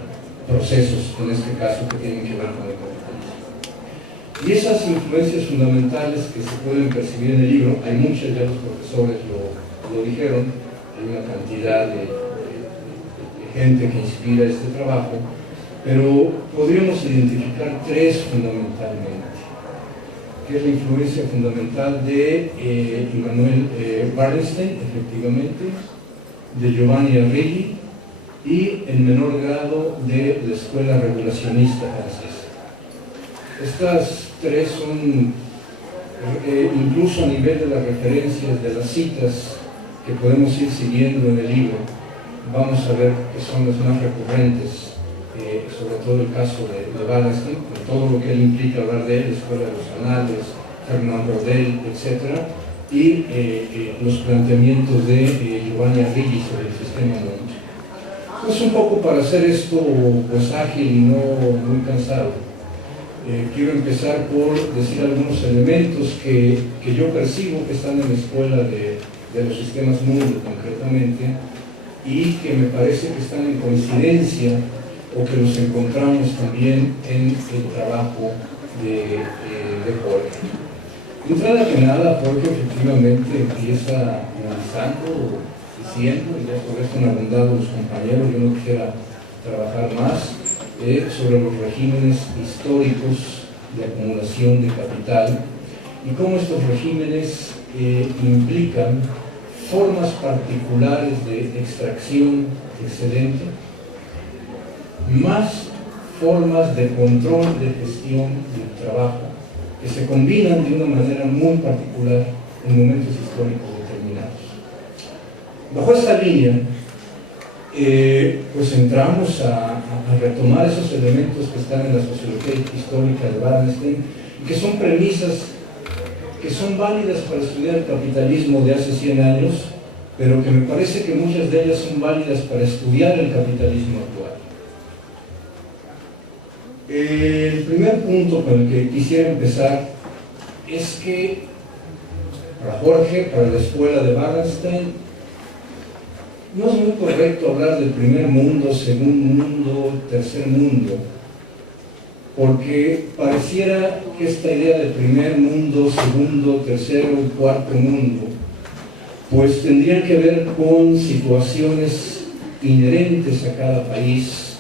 procesos, en este caso, que tienen que ver con el capitalismo. Y esas influencias fundamentales que se pueden percibir en el libro, hay muchas, ya los profesores lo dijeron, hay una cantidad de gente que inspira este trabajo, pero podríamos identificar tres fundamentalmente, que es la influencia fundamental de Immanuel Wallerstein, efectivamente, de Giovanni Arrighi, y en menor grado de la escuela regulacionista francesa. Estas tres son, incluso a nivel de las referencias, de las citas que podemos ir siguiendo en el libro, vamos a ver que son las más recurrentes, sobre todo el caso de Wallerstein, con todo lo que él implica hablar de él, la escuela de los anales, Fernand Braudel, etc., y los planteamientos de Giovanni Arrighi sobre el sistema mundo. Pues un poco para hacer esto pues ágil y no muy cansado, quiero empezar por decir algunos elementos que yo percibo que están en la escuela de los sistemas mundo concretamente, y que me parece que están en coincidencia o que los encontramos también en el trabajo de Jorge. De entrada que nada, Jorge efectivamente empieza analizando, diciendo, y ya sobre esto han abundado los compañeros, yo no quisiera trabajar más, sobre los regímenes históricos de acumulación de capital y cómo estos regímenes implican formas particulares de extracción excedente, más formas de control de gestión del trabajo que se combinan de una manera muy particular en momentos históricos determinados. Bajo esta línea, pues entramos a retomar esos elementos que están en la sociología histórica de Wallerstein y que son premisas que son válidas para estudiar el capitalismo de hace 100 años, pero que me parece que muchas de ellas son válidas para estudiar el capitalismo actual. El primer punto con el que quisiera empezar es que para Jorge, para la escuela de Wallenstein. No es muy correcto hablar del primer mundo, segundo mundo, tercer mundo, porque pareciera que esta idea de primer mundo, segundo, tercero y cuarto mundo, pues tendrían que ver con situaciones inherentes a cada país,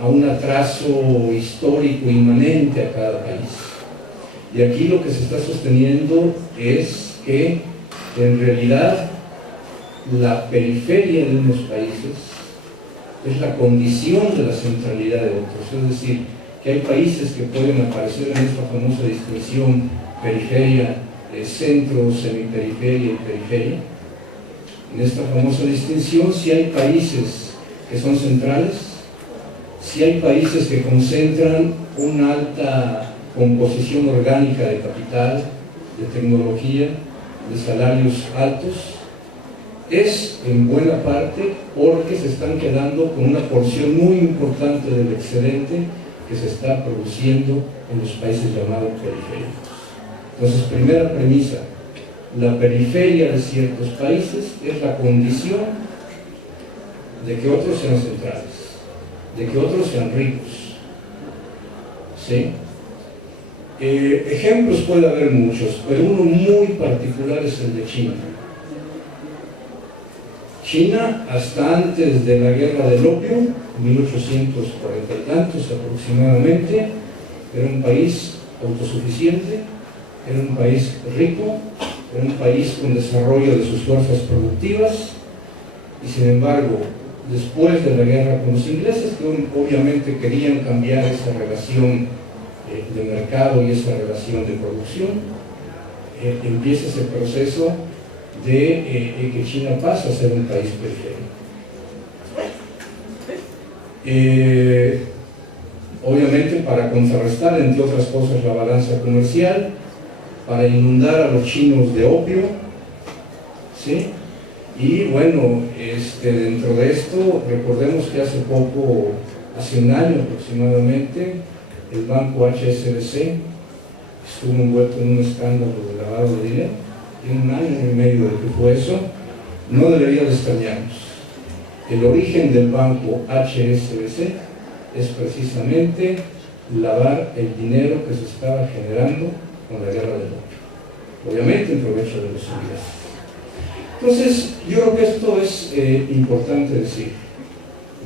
a un atraso histórico inmanente a cada país. Y aquí lo que se está sosteniendo es que en realidad la periferia de unos países es la condición de la centralidad de otros, es decir, que hay países que pueden aparecer en esta famosa distinción periferia, centro, semiperiferia y periferia. En esta famosa distinción, si hay países que son centrales, si hay países que concentran una alta composición orgánica de capital, de tecnología, de salarios altos, es en buena parte porque se están quedando con una porción muy importante del excedente que se está produciendo en los países llamados periféricos. Entonces, primera premisa, la periferia de ciertos países es la condición de que otros sean centrales, de que otros sean ricos. ¿Sí? Ejemplos puede haber muchos, pero uno muy particular es el de China. China, hasta antes de la guerra del opio, 1840 y tantos aproximadamente, era un país autosuficiente, era un país rico, era un país con desarrollo de sus fuerzas productivas, y sin embargo, después de la guerra con los ingleses, que obviamente querían cambiar esa relación de mercado y esa relación de producción, empieza ese proceso de que China pasa a ser un país periférico. Obviamente para contrarrestar, entre otras cosas, la balanza comercial, para inundar a los chinos de opio, ¿sí? Y bueno, dentro de esto, recordemos que hace poco, hace un año aproximadamente, el banco HSBC estuvo envuelto en un escándalo de lavado de dinero. En un año y medio de que fue eso, no debería de extrañarnos. El origen del banco HSBC es precisamente lavar el dinero que se estaba generando con la guerra del opio, obviamente en provecho de los ingleses. Entonces, yo creo que esto es importante decir.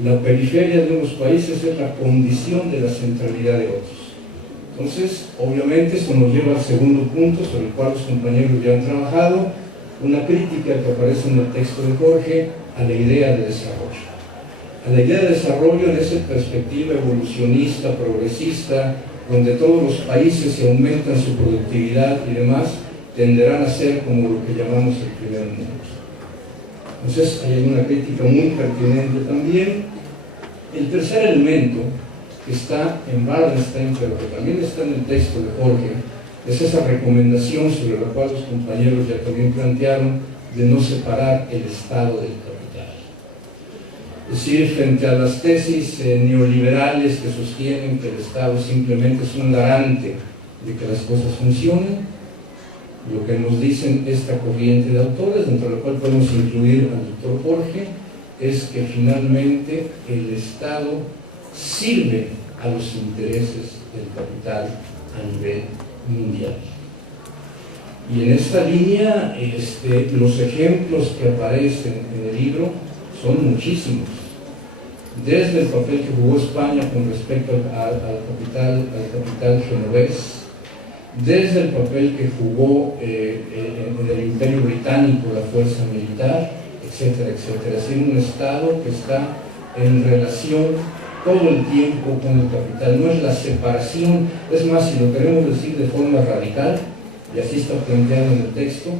La periferia de unos países es la condición de la centralidad de otros. Entonces, obviamente, eso nos lleva al segundo punto, sobre el cual los compañeros ya han trabajado, una crítica que aparece en el texto de Jorge a la idea de desarrollo. A la idea de desarrollo en esa perspectiva evolucionista, progresista, donde todos los países se aumentan su productividad y demás, tenderán a ser como lo que llamamos el primer mundo. Entonces, hay una crítica muy pertinente también. El tercer elemento, que está en Wallenstein, pero que también está en el texto de Jorge, es esa recomendación sobre la cual los compañeros ya también plantearon, de no separar el Estado del capital. Es decir, frente a las tesis neoliberales que sostienen que el Estado simplemente es un garante de que las cosas funcionen, lo que nos dicen esta corriente de autores, dentro de la cual podemos incluir al doctor Jorge, es que finalmente el Estado sirve a los intereses del capital a nivel mundial. Y en esta línea, los ejemplos que aparecen en el libro son muchísimos. Desde el papel que jugó España con respecto al capital genovés, desde el papel que jugó en el Imperio Británico la fuerza militar, etcétera, etcétera. Es decir, un Estado que está en relación todo el tiempo con el capital. No es la separación, es más, si lo queremos decir de forma radical, y así está planteado en el texto,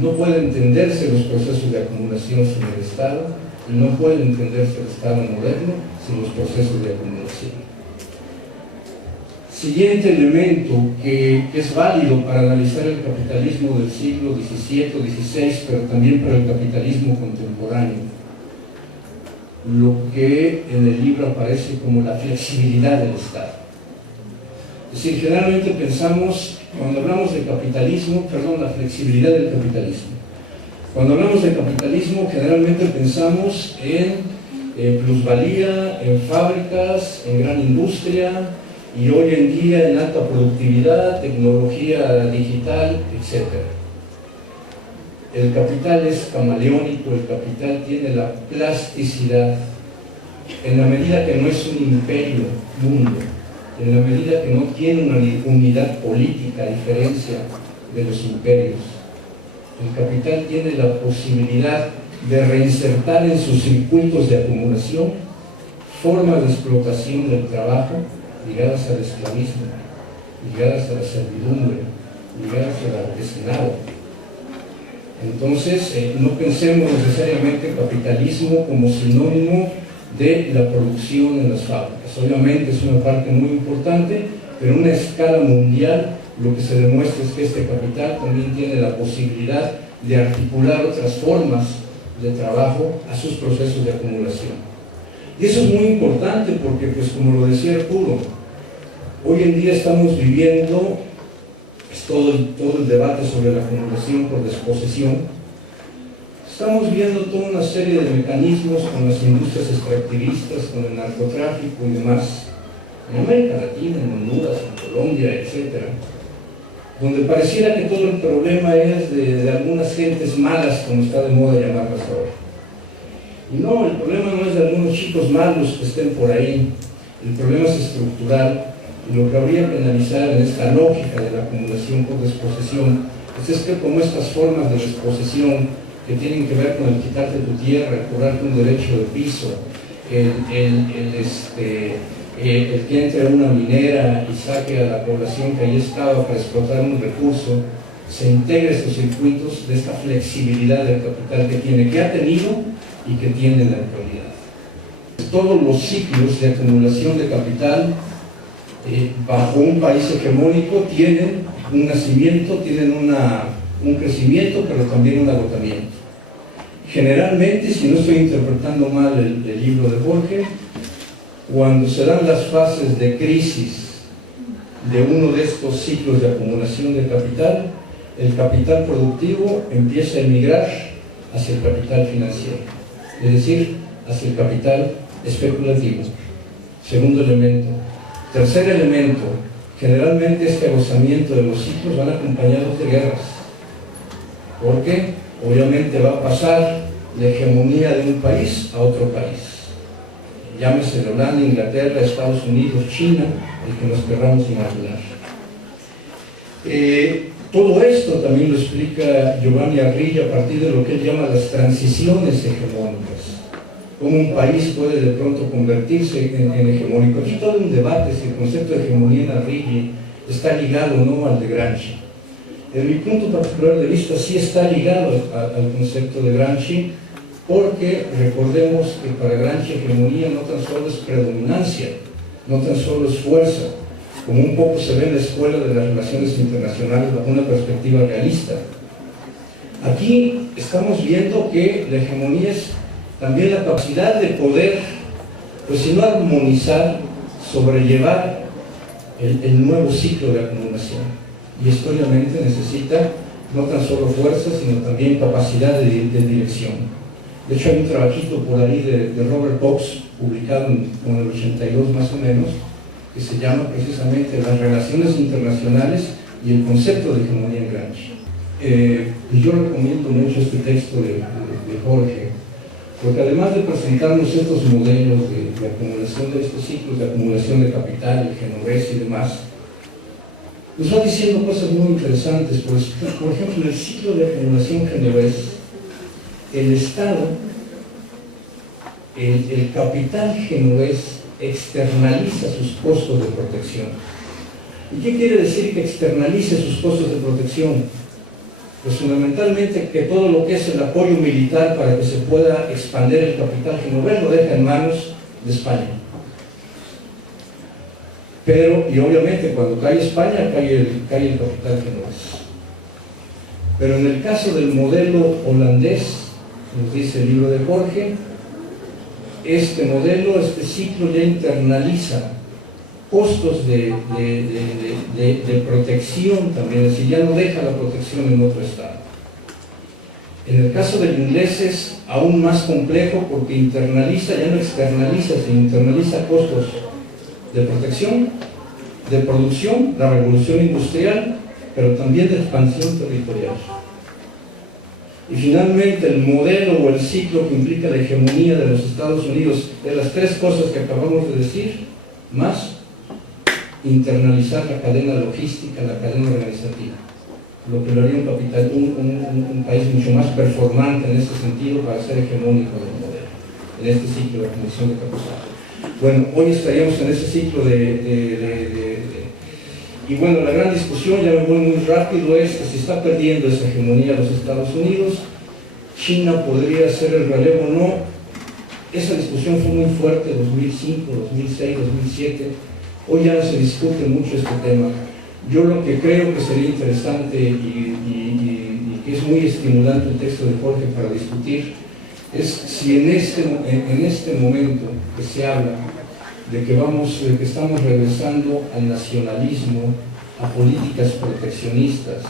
no puede entenderse los procesos de acumulación sin el Estado, y no puede entenderse el Estado moderno sin los procesos de acumulación. Siguiente elemento que es válido para analizar el capitalismo del siglo XVII, XVI, pero también para el capitalismo contemporáneo, lo que en el libro aparece como la flexibilidad del Estado. Es decir, generalmente pensamos Cuando hablamos de capitalismo, perdón, la flexibilidad del capitalismo. Cuando hablamos de capitalismo, generalmente pensamos en plusvalía, en fábricas, en gran industria, y hoy en día en alta productividad, tecnología digital, etc. El capital es camaleónico, el capital tiene la plasticidad, en la medida que no es un imperio mundo, en la medida que no tiene una unidad política a diferencia de los imperios. El capital tiene la posibilidad de reinsertar en sus circuitos de acumulación formas de explotación del trabajo ligadas al esclavismo, ligadas a la servidumbre, ligadas al artesanado. Entonces, no pensemos necesariamente el capitalismo como sinónimo de la producción en las fábricas. Obviamente es una parte muy importante, pero en una escala mundial lo que se demuestra es que este capital también tiene la posibilidad de articular otras formas de trabajo a sus procesos de acumulación. Y eso es muy importante porque, pues, como lo decía Arturo, hoy en día estamos viviendo todo el debate sobre la acumulación por desposesión. Estamos viendo toda una serie de mecanismos con las industrias extractivistas, con el narcotráfico y demás, en América Latina, en Honduras, en Colombia, etc., donde pareciera que todo el problema es de algunas gentes malas, como está de moda llamarlas ahora. Y no, el problema no es de algunos chicos malos que estén por ahí, el problema es estructural. Y lo que habría que analizar en esta lógica de la acumulación por desposesión es que como estas formas de desposesión que tienen que ver con el quitarte tu tierra, el cobrarte un derecho de piso, el que entre a una minera y saque a la población que ahí estaba para explotar un recurso, se integre estos circuitos de esta flexibilidad del capital que ha tenido y que tiene en la actualidad. Todos los ciclos de acumulación de capital bajo un país hegemónico tienen un nacimiento, tienen un crecimiento, pero también un agotamiento. Generalmente, si no estoy interpretando mal el libro de Jorge, cuando se dan las fases de crisis de uno de estos ciclos de acumulación de capital, el capital productivo empieza a emigrar hacia el capital financiero, es decir, hacia el capital especulativo. Segundo elemento. Tercer elemento, generalmente este agotamiento de los ciclos van acompañados de guerras, porque obviamente va a pasar la hegemonía de un país a otro país. Llámese Holanda, Inglaterra, Estados Unidos, China, el que nos querramos imaginar. Todo esto también lo explica Giovanni Arrighi a partir de lo que él llama las transiciones hegemónicas. Cómo un país puede de pronto convertirse en hegemónico. Aquí todo un debate si el concepto de hegemonía en Arrighi está ligado o no al de Gramsci. En mi punto particular de vista sí está ligado al concepto de Gramsci, porque recordemos que para Gramsci hegemonía no tan solo es predominancia, no tan solo es fuerza, como un poco se ve en la escuela de las relaciones internacionales bajo una perspectiva realista. Aquí estamos viendo que la hegemonía es también la capacidad de poder, pues si no armonizar, sobrellevar el nuevo ciclo de acumulación. Y esto obviamente necesita no tan solo fuerza, sino también capacidad de dirección. De hecho hay un trabajito por ahí de Robert Cox, publicado en el 82 más o menos, que se llama precisamente Las relaciones internacionales y el concepto de hegemonía en Gramsci. Y yo recomiendo mucho este texto de Jorge, porque además de presentarnos estos modelos de acumulación de estos ciclos de acumulación de capital, el genovés y demás, nos va diciendo cosas muy interesantes. Por ejemplo, el ciclo de acumulación genovés, el Estado, el capital genovés externaliza sus costos de protección. ¿Y qué quiere decir que externalice sus costos de protección? Pues fundamentalmente que todo lo que es el apoyo militar para que se pueda expandir el capital genovés lo deja en manos de España. Pero, y obviamente cuando cae España, cae el capital genovés. Pero en el caso del modelo holandés, nos dice el libro de Jorge, este modelo, este ciclo ya internaliza costos de protección también, es decir, ya no deja la protección en otro estado. En el caso del inglés es aún más complejo porque internaliza, ya no externaliza, sino internaliza costos de protección, de producción, la revolución industrial, pero también de expansión territorial. Y finalmente el modelo o el ciclo que implica la hegemonía de los Estados Unidos, de las tres cosas que acabamos de decir, más internalizar la cadena logística, la cadena organizativa, lo que lo haría un país mucho más performante en este sentido para ser hegemónico del modelo, en este ciclo de acumulación de capital. Bueno, hoy estaríamos en ese ciclo y bueno, la gran discusión, ya me voy muy rápido, es que si está perdiendo esa hegemonía los Estados Unidos, China podría hacer el relevo o no. Esa discusión fue muy fuerte en 2005, 2006, 2007. Hoy ya no se discute mucho este tema. Yo lo que creo que sería interesante y que es muy estimulante el texto de Jorge para discutir es si en este momento que se habla de que estamos regresando al nacionalismo, a políticas proteccionistas,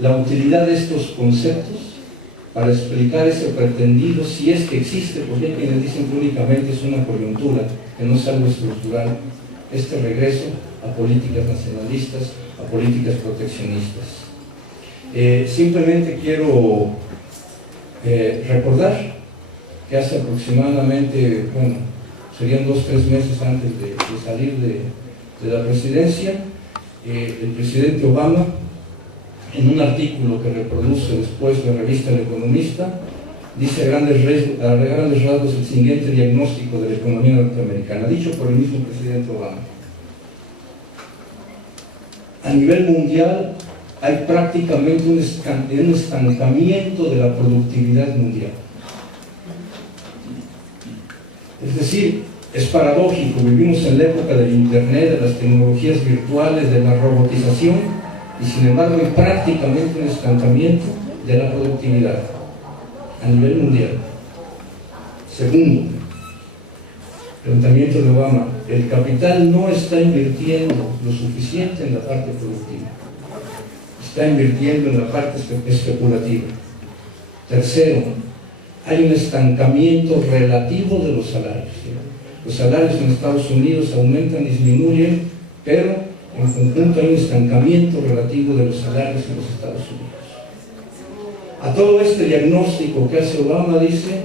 la utilidad de estos conceptos para explicar ese pretendido, si es que existe, porque hay quienes dicen que únicamente es una coyuntura, que no es algo estructural, este regreso a políticas nacionalistas, a políticas proteccionistas. Simplemente quiero recordar que hace aproximadamente, bueno, serían 2 o 3 meses antes de salir de la presidencia, el presidente Obama, en un artículo que reproduce después la revista El Economista, dice a grandes rasgos el siguiente diagnóstico de la economía norteamericana, dicho por el mismo presidente Obama. A nivel mundial hay prácticamente un estancamiento de la productividad mundial. Es decir, es paradójico, vivimos en la época del internet, de las tecnologías virtuales, de la robotización, y sin embargo hay prácticamente un estancamiento de la productividad a nivel mundial. Segundo, planteamiento de Obama, el capital no está invirtiendo lo suficiente en la parte productiva, está invirtiendo en la parte especulativa. Tercero, hay un estancamiento relativo de los salarios. Los salarios en Estados Unidos aumentan, disminuyen, pero en conjunto hay un estancamiento relativo de los salarios en los Estados Unidos. A todo este diagnóstico que hace Obama dice,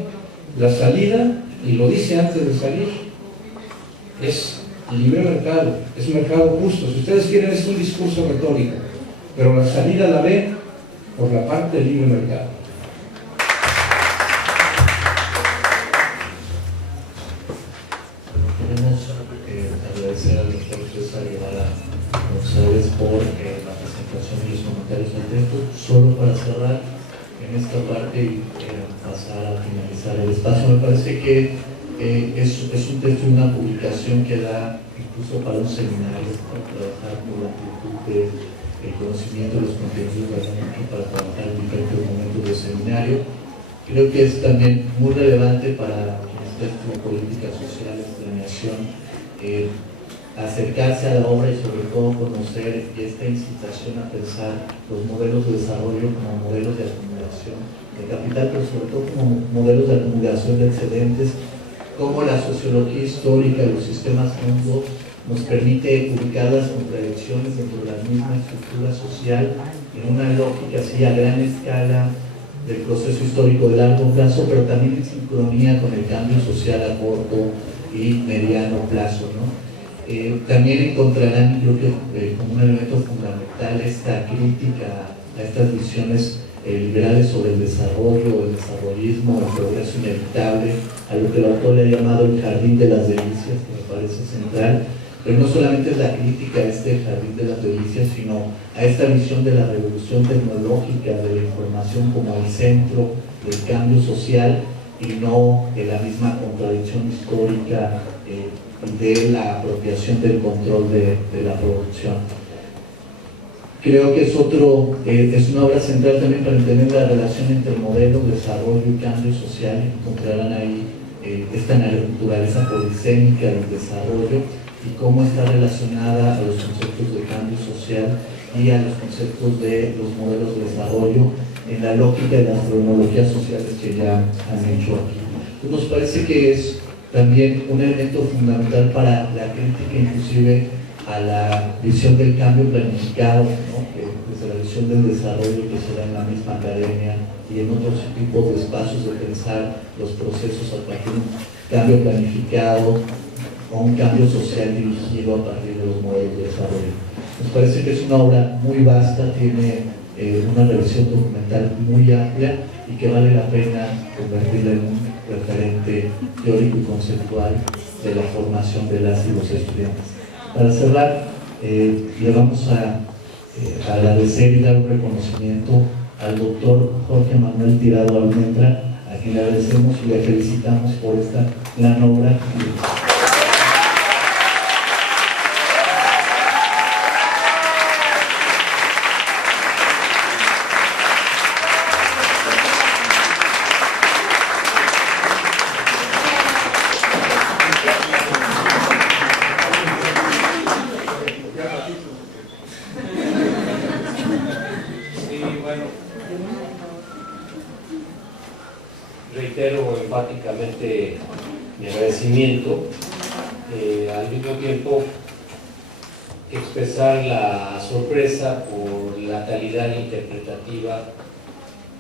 la salida, y lo dice antes de salir, es libre mercado, es mercado justo. Si ustedes quieren, es un discurso retórico, pero la salida la ve por la parte del libre mercado. Agradecer al doctor César Guevara González por la presentación y los comentarios al texto. Solo para cerrar en esta parte y pasar a finalizar el espacio, me parece que es un texto y una publicación que da incluso para un seminario, para trabajar con la amplitud del conocimiento de los contenidos, para trabajar en diferentes momentos del seminario. Creo que es también muy relevante para quienes estudian políticas sociales, planeación, acercarse a la obra y sobre todo conocer esta incitación a pensar los modelos de desarrollo como modelos de acumulación de capital, pero sobre todo como modelos de acumulación de excedentes, como la sociología histórica de los sistemas mundos nos permite ubicar las contradicciones dentro de la misma estructura social en una lógica así a gran escala del proceso histórico de largo plazo, pero también en sincronía con el cambio social a corto y mediano plazo, ¿no? También encontrarán, creo que como un elemento fundamental, esta crítica a estas visiones liberales sobre el desarrollo, el desarrollismo, el progreso inevitable, a lo que el autor le ha llamado el jardín de las delicias, que me parece central, pero no solamente es la crítica a este jardín de las delicias, sino a esta visión de la revolución tecnológica, de la información como el centro del cambio social, y no de la misma contradicción histórica de la apropiación del control de la producción. Creo que es una obra central también para entender la relación entre modelo, desarrollo y cambio social. Encontrarán ahí esta naturaleza polisémica del desarrollo y cómo está relacionada a los conceptos de cambio social y a los conceptos de los modelos de desarrollo en la lógica de las cronologías sociales que ya han hecho aquí. Entonces nos parece que es también un elemento fundamental para la crítica inclusive a la visión del cambio planificado, ¿no? Que desde la visión del desarrollo que se da en la misma academia y en otros tipos de espacios de pensar los procesos a partir de un cambio planificado o un cambio social dirigido a partir de los modelos de desarrollo. Nos parece que es una obra muy vasta, tiene una revisión documental muy amplia y que vale la pena convertirla en un referente teórico y conceptual de la formación de las y los estudiantes. Para cerrar, le vamos a agradecer y dar un reconocimiento al doctor Jorge Manuel Tirado Almendra, a quien le agradecemos y le felicitamos por esta gran obra. Reitero enfáticamente mi agradecimiento, al mismo tiempo expresar la sorpresa por la calidad interpretativa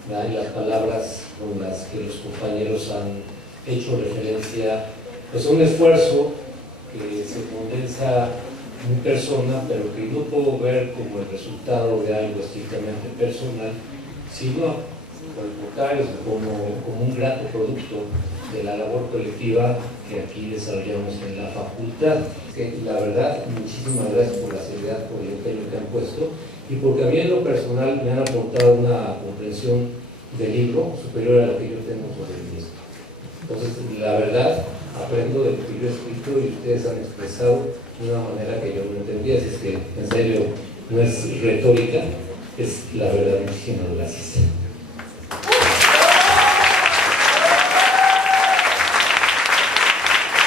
y las palabras con las que los compañeros han hecho referencia pues, a un esfuerzo que se condensa en mi persona, pero que no puedo ver como el resultado de algo estrictamente personal, sino por el contrario, como un grato producto de la labor colectiva que aquí desarrollamos en la facultad. Que la verdad, muchísimas gracias por la seriedad, por el empeño que han puesto y porque a mí en lo personal me han aportado una comprensión del libro superior a la que yo tengo sobre el mismo. Entonces, la verdad, aprendo de lo que yo he escrito y ustedes han expresado de una manera que yo no entendía, así es que en serio no es retórica, es la verdad. Muchísimas gracias.